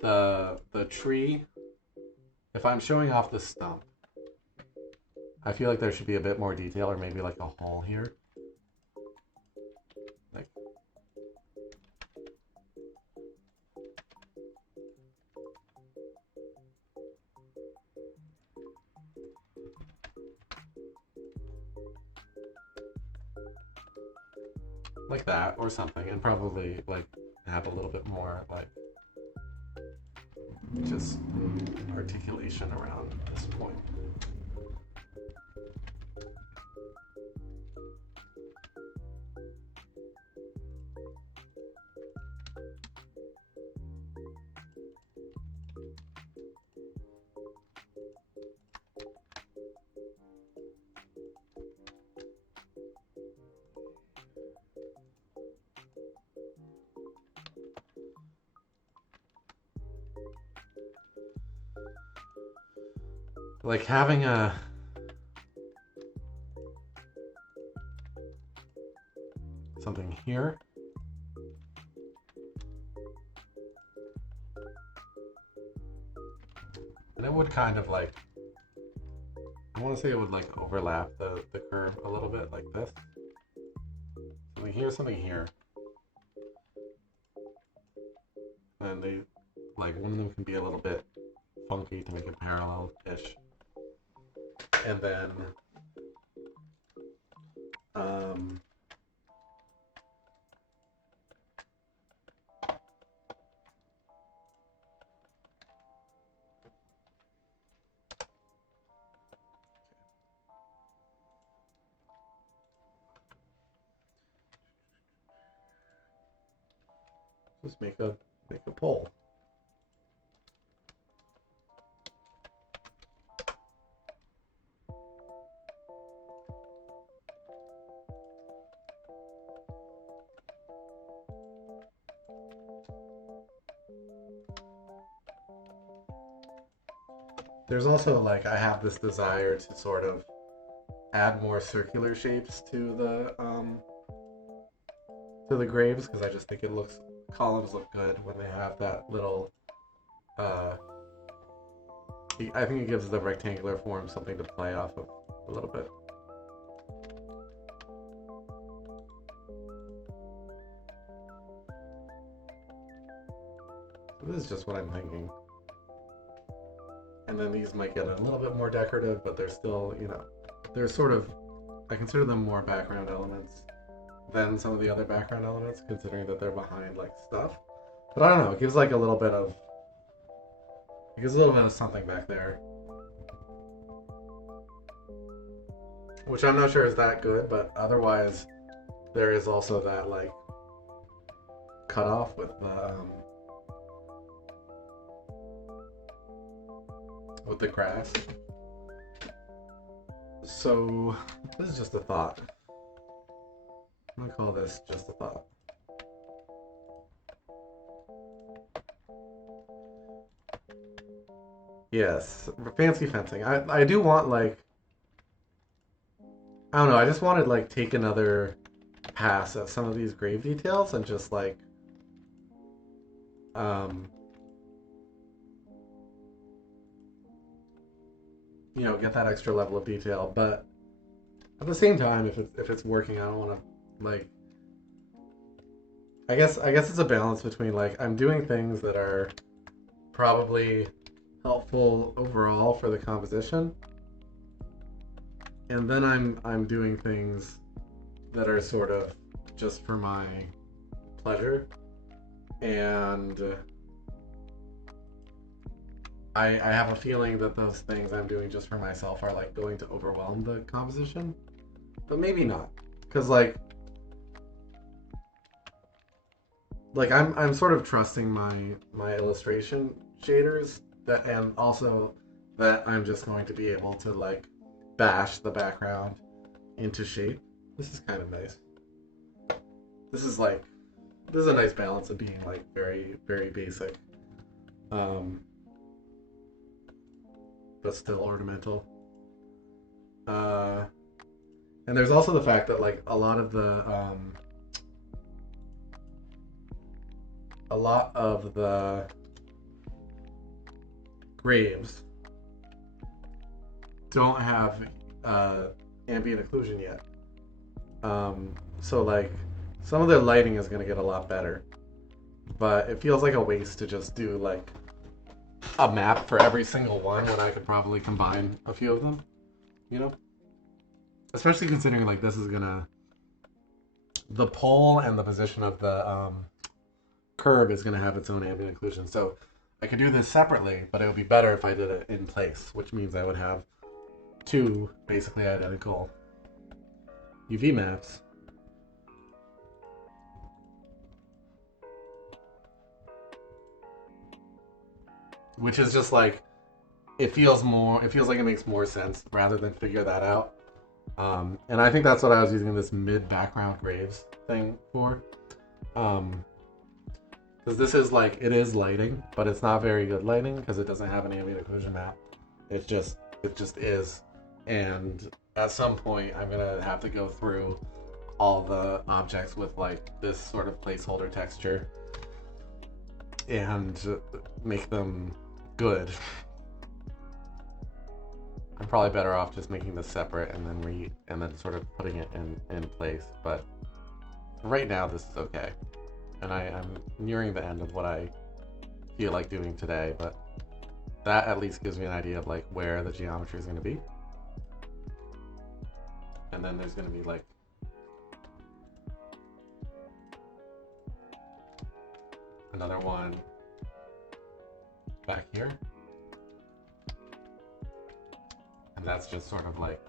the tree, if I'm showing off the stump, I feel like there should be a bit more detail, or maybe like a hole here. Like that or something, and probably like have a little bit more like just articulation around this point. Like having a something here. And it would kind of like, I want to say it would like overlap the curve a little bit like this. Something here, something here. And they, like one of them can be a little bit funky to make it parallel-ish. And then just make a pole. There's also like, I have this desire to sort of add more circular shapes to the graves, because I just think it looks, columns look good when they have that little I think it gives the rectangular form something to play off of a little bit. So this is just what I'm thinking. And then these might get a little bit more decorative, but they're still, you know, they're sort of, I consider them more background elements than some of the other background elements, considering that they're behind like stuff. But I don't know, it gives like a little bit of, something back there. Which I'm not sure is that good, but otherwise there is also that like cutoff with the grass. So this is just a thought. I'm gonna call this just a thought. Yes, fancy fencing. I do want like, I don't know, I just wanted like take another pass at some of these grave details and just like you know, get that extra level of detail, but at the same time, if it's working, I don't want to like, I guess it's a balance between like, I'm doing things that are probably helpful overall for the composition, and then I'm doing things that are sort of just for my pleasure, and I have a feeling that those things I'm doing just for myself are like going to overwhelm the composition, but maybe not, because like I'm sort of trusting my illustration shaders, that, and also that I'm just going to be able to like bash the background into shape. This is kind of nice. This is a nice balance of being like very, very basic, but still ornamental. And there's also the fact that like a lot of the graves don't have ambient occlusion yet. So like some of their lighting is going to get a lot better, but it feels like a waste to just do like a map for every single one when I could probably combine a few of them, you know? Especially considering like this is gonna, the pole and the position of the curve is gonna have its own ambient occlusion. So I could do this separately, but it would be better if I did it in place, which means I would have two basically identical UV maps. Which is just like, it feels like it makes more sense rather than figure that out. And I think that's what I was using this mid-background graves thing for. Because this is like, it is lighting, but it's not very good lighting because it doesn't have an ambient occlusion map. It just is. And at some point, I'm going to have to go through all the objects with like this sort of placeholder texture and make them good. I'm probably better off just making this separate and then sort of putting it in place. But right now this is okay. And I'm nearing the end of what I feel like doing today, but that at least gives me an idea of like where the geometry is going to be. And then there's going to be like another one back here. And that's just sort of like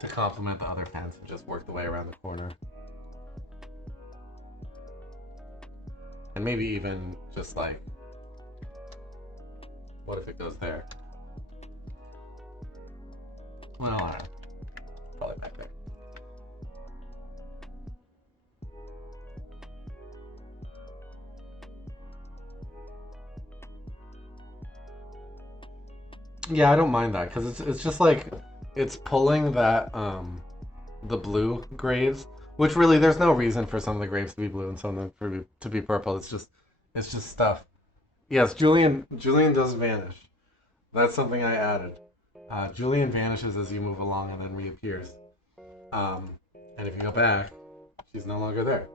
to complement the other fence and just work the way around the corner. And maybe even just like, what if it goes there? Well, I don't know. Probably back there. Yeah, I don't mind that because it's just like it's pulling that the blue graves, which really there's no reason for some of the graves to be blue and some of them to be purple. It's just stuff. Yes, Julian does vanish. That's something I added. Julian vanishes as you move along and then reappears. And if you go back, she's no longer there.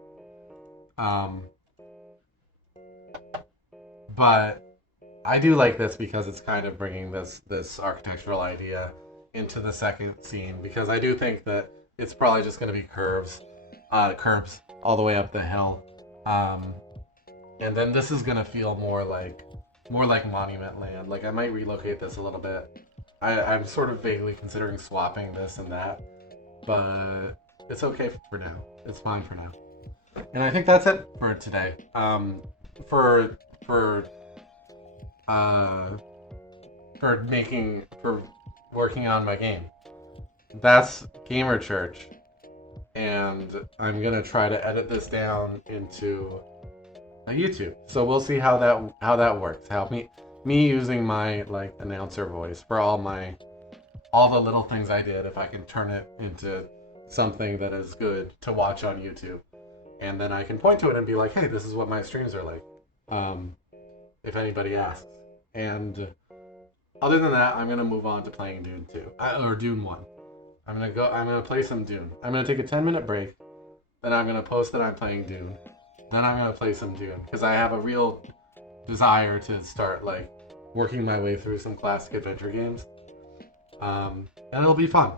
But I do like this because it's kind of bringing this architectural idea into the second scene, because I do think that it's probably just going to be curbs all the way up the hill. And then this is going to feel more like monument land. Like I might relocate this a little bit. I'm sort of vaguely considering swapping this and that, but it's okay for now. It's fine for now. And I think that's it for today. For working on my game. That's Gamer Church, and I'm gonna try to edit this down into a YouTube. So we'll see how that works. How me using my like announcer voice for all the little things I did, if I can turn it into something that is good to watch on YouTube, and then I can point to it and be like, hey, this is what my streams are like. If anybody asks. And other than that, I'm gonna move on to playing Dune 2 or Dune 1. I'm gonna play some Dune. I'm gonna take a 10-minute break. Then I'm gonna post that I'm playing Dune. Then I'm gonna play some Dune because I have a real desire to start like working my way through some classic adventure games. And it'll be fun.